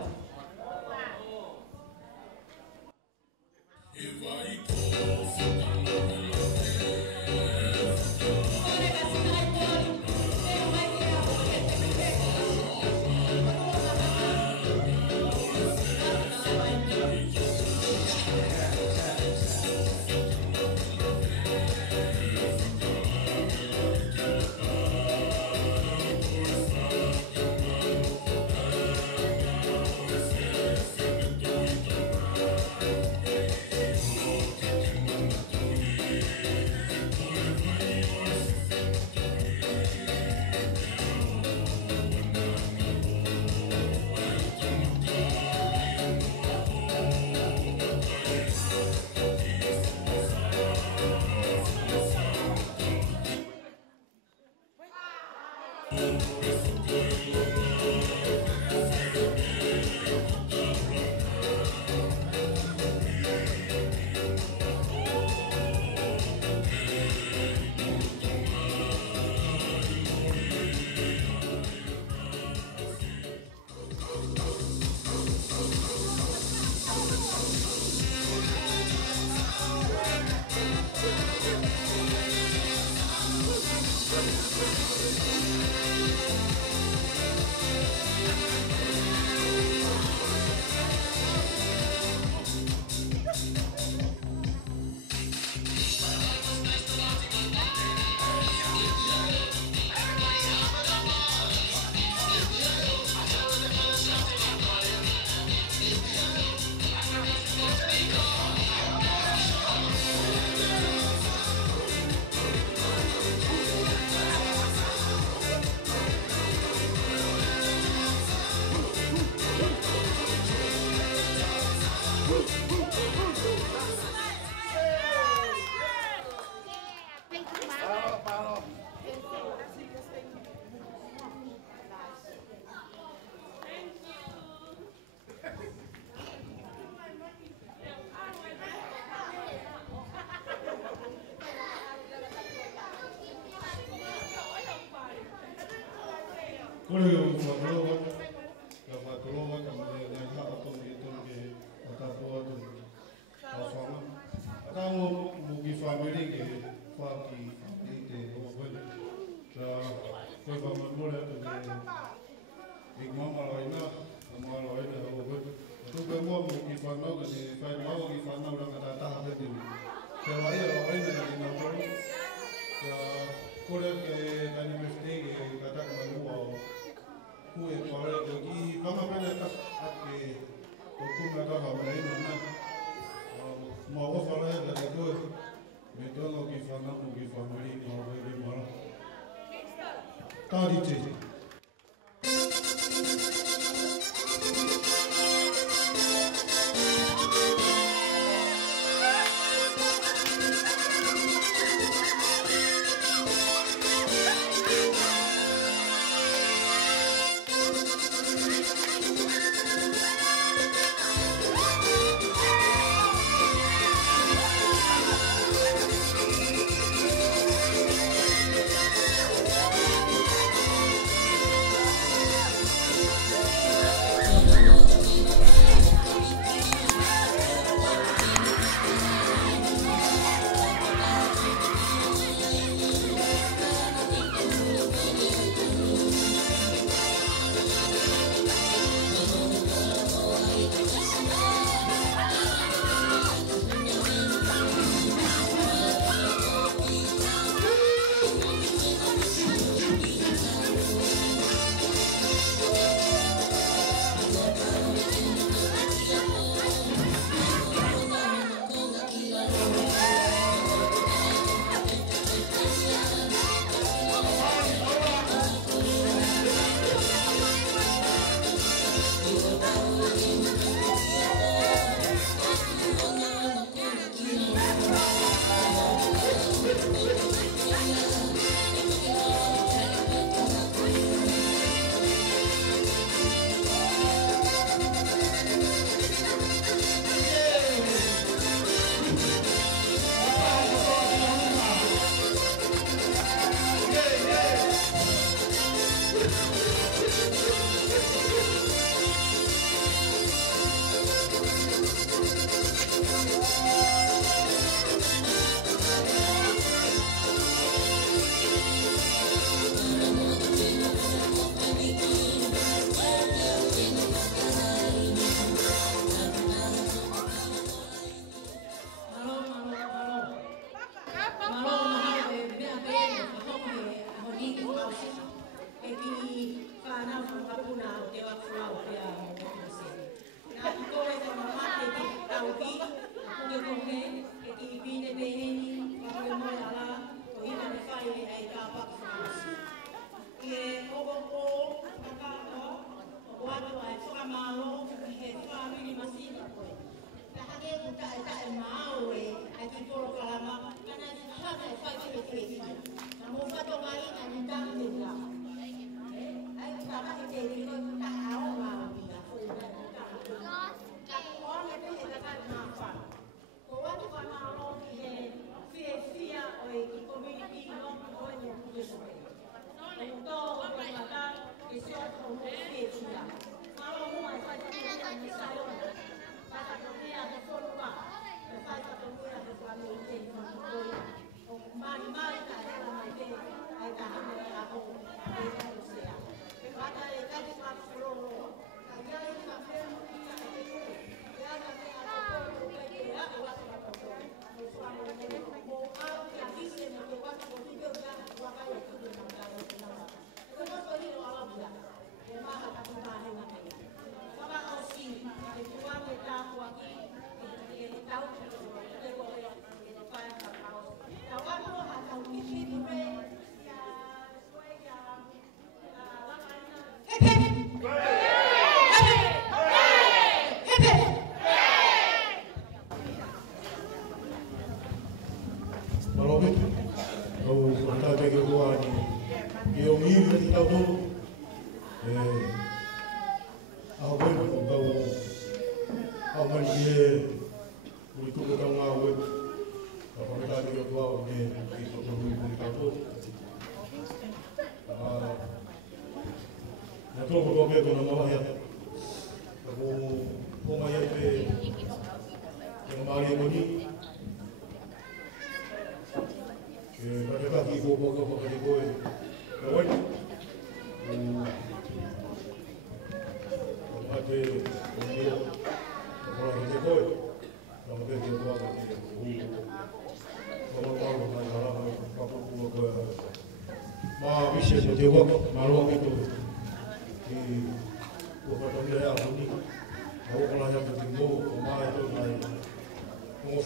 Kore o whakaloa, ka whakaloa, ka mai hapa tonu i tonu ke whakapoa tonu a whanga. Ka mo ki whamiri ke whaki i te hoa wene. Ka koe whamamore atu ke i mamara ina, a mamara ina hoa wene. Tupe mua mo ki whanau ka te whainau ki whanau ranga tā taha te tini. Te waia o ina ki nga whoro. Ka kore ke Kue kore ko ki kama pele ka ake ko kuma ka ha mai na. Ma o fara la de ko me tono ki fa na mu ki fa mai ni o ve mara. Ta di te.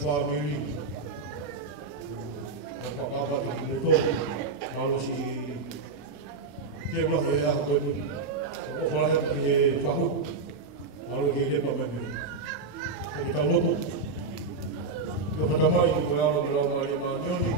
family. Apa itu kalau si dia bilang ya aku ini orang yang punya tahu kalau dia pemain kita lupa kita pertama ini kalau berlama-lama ini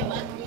Amen.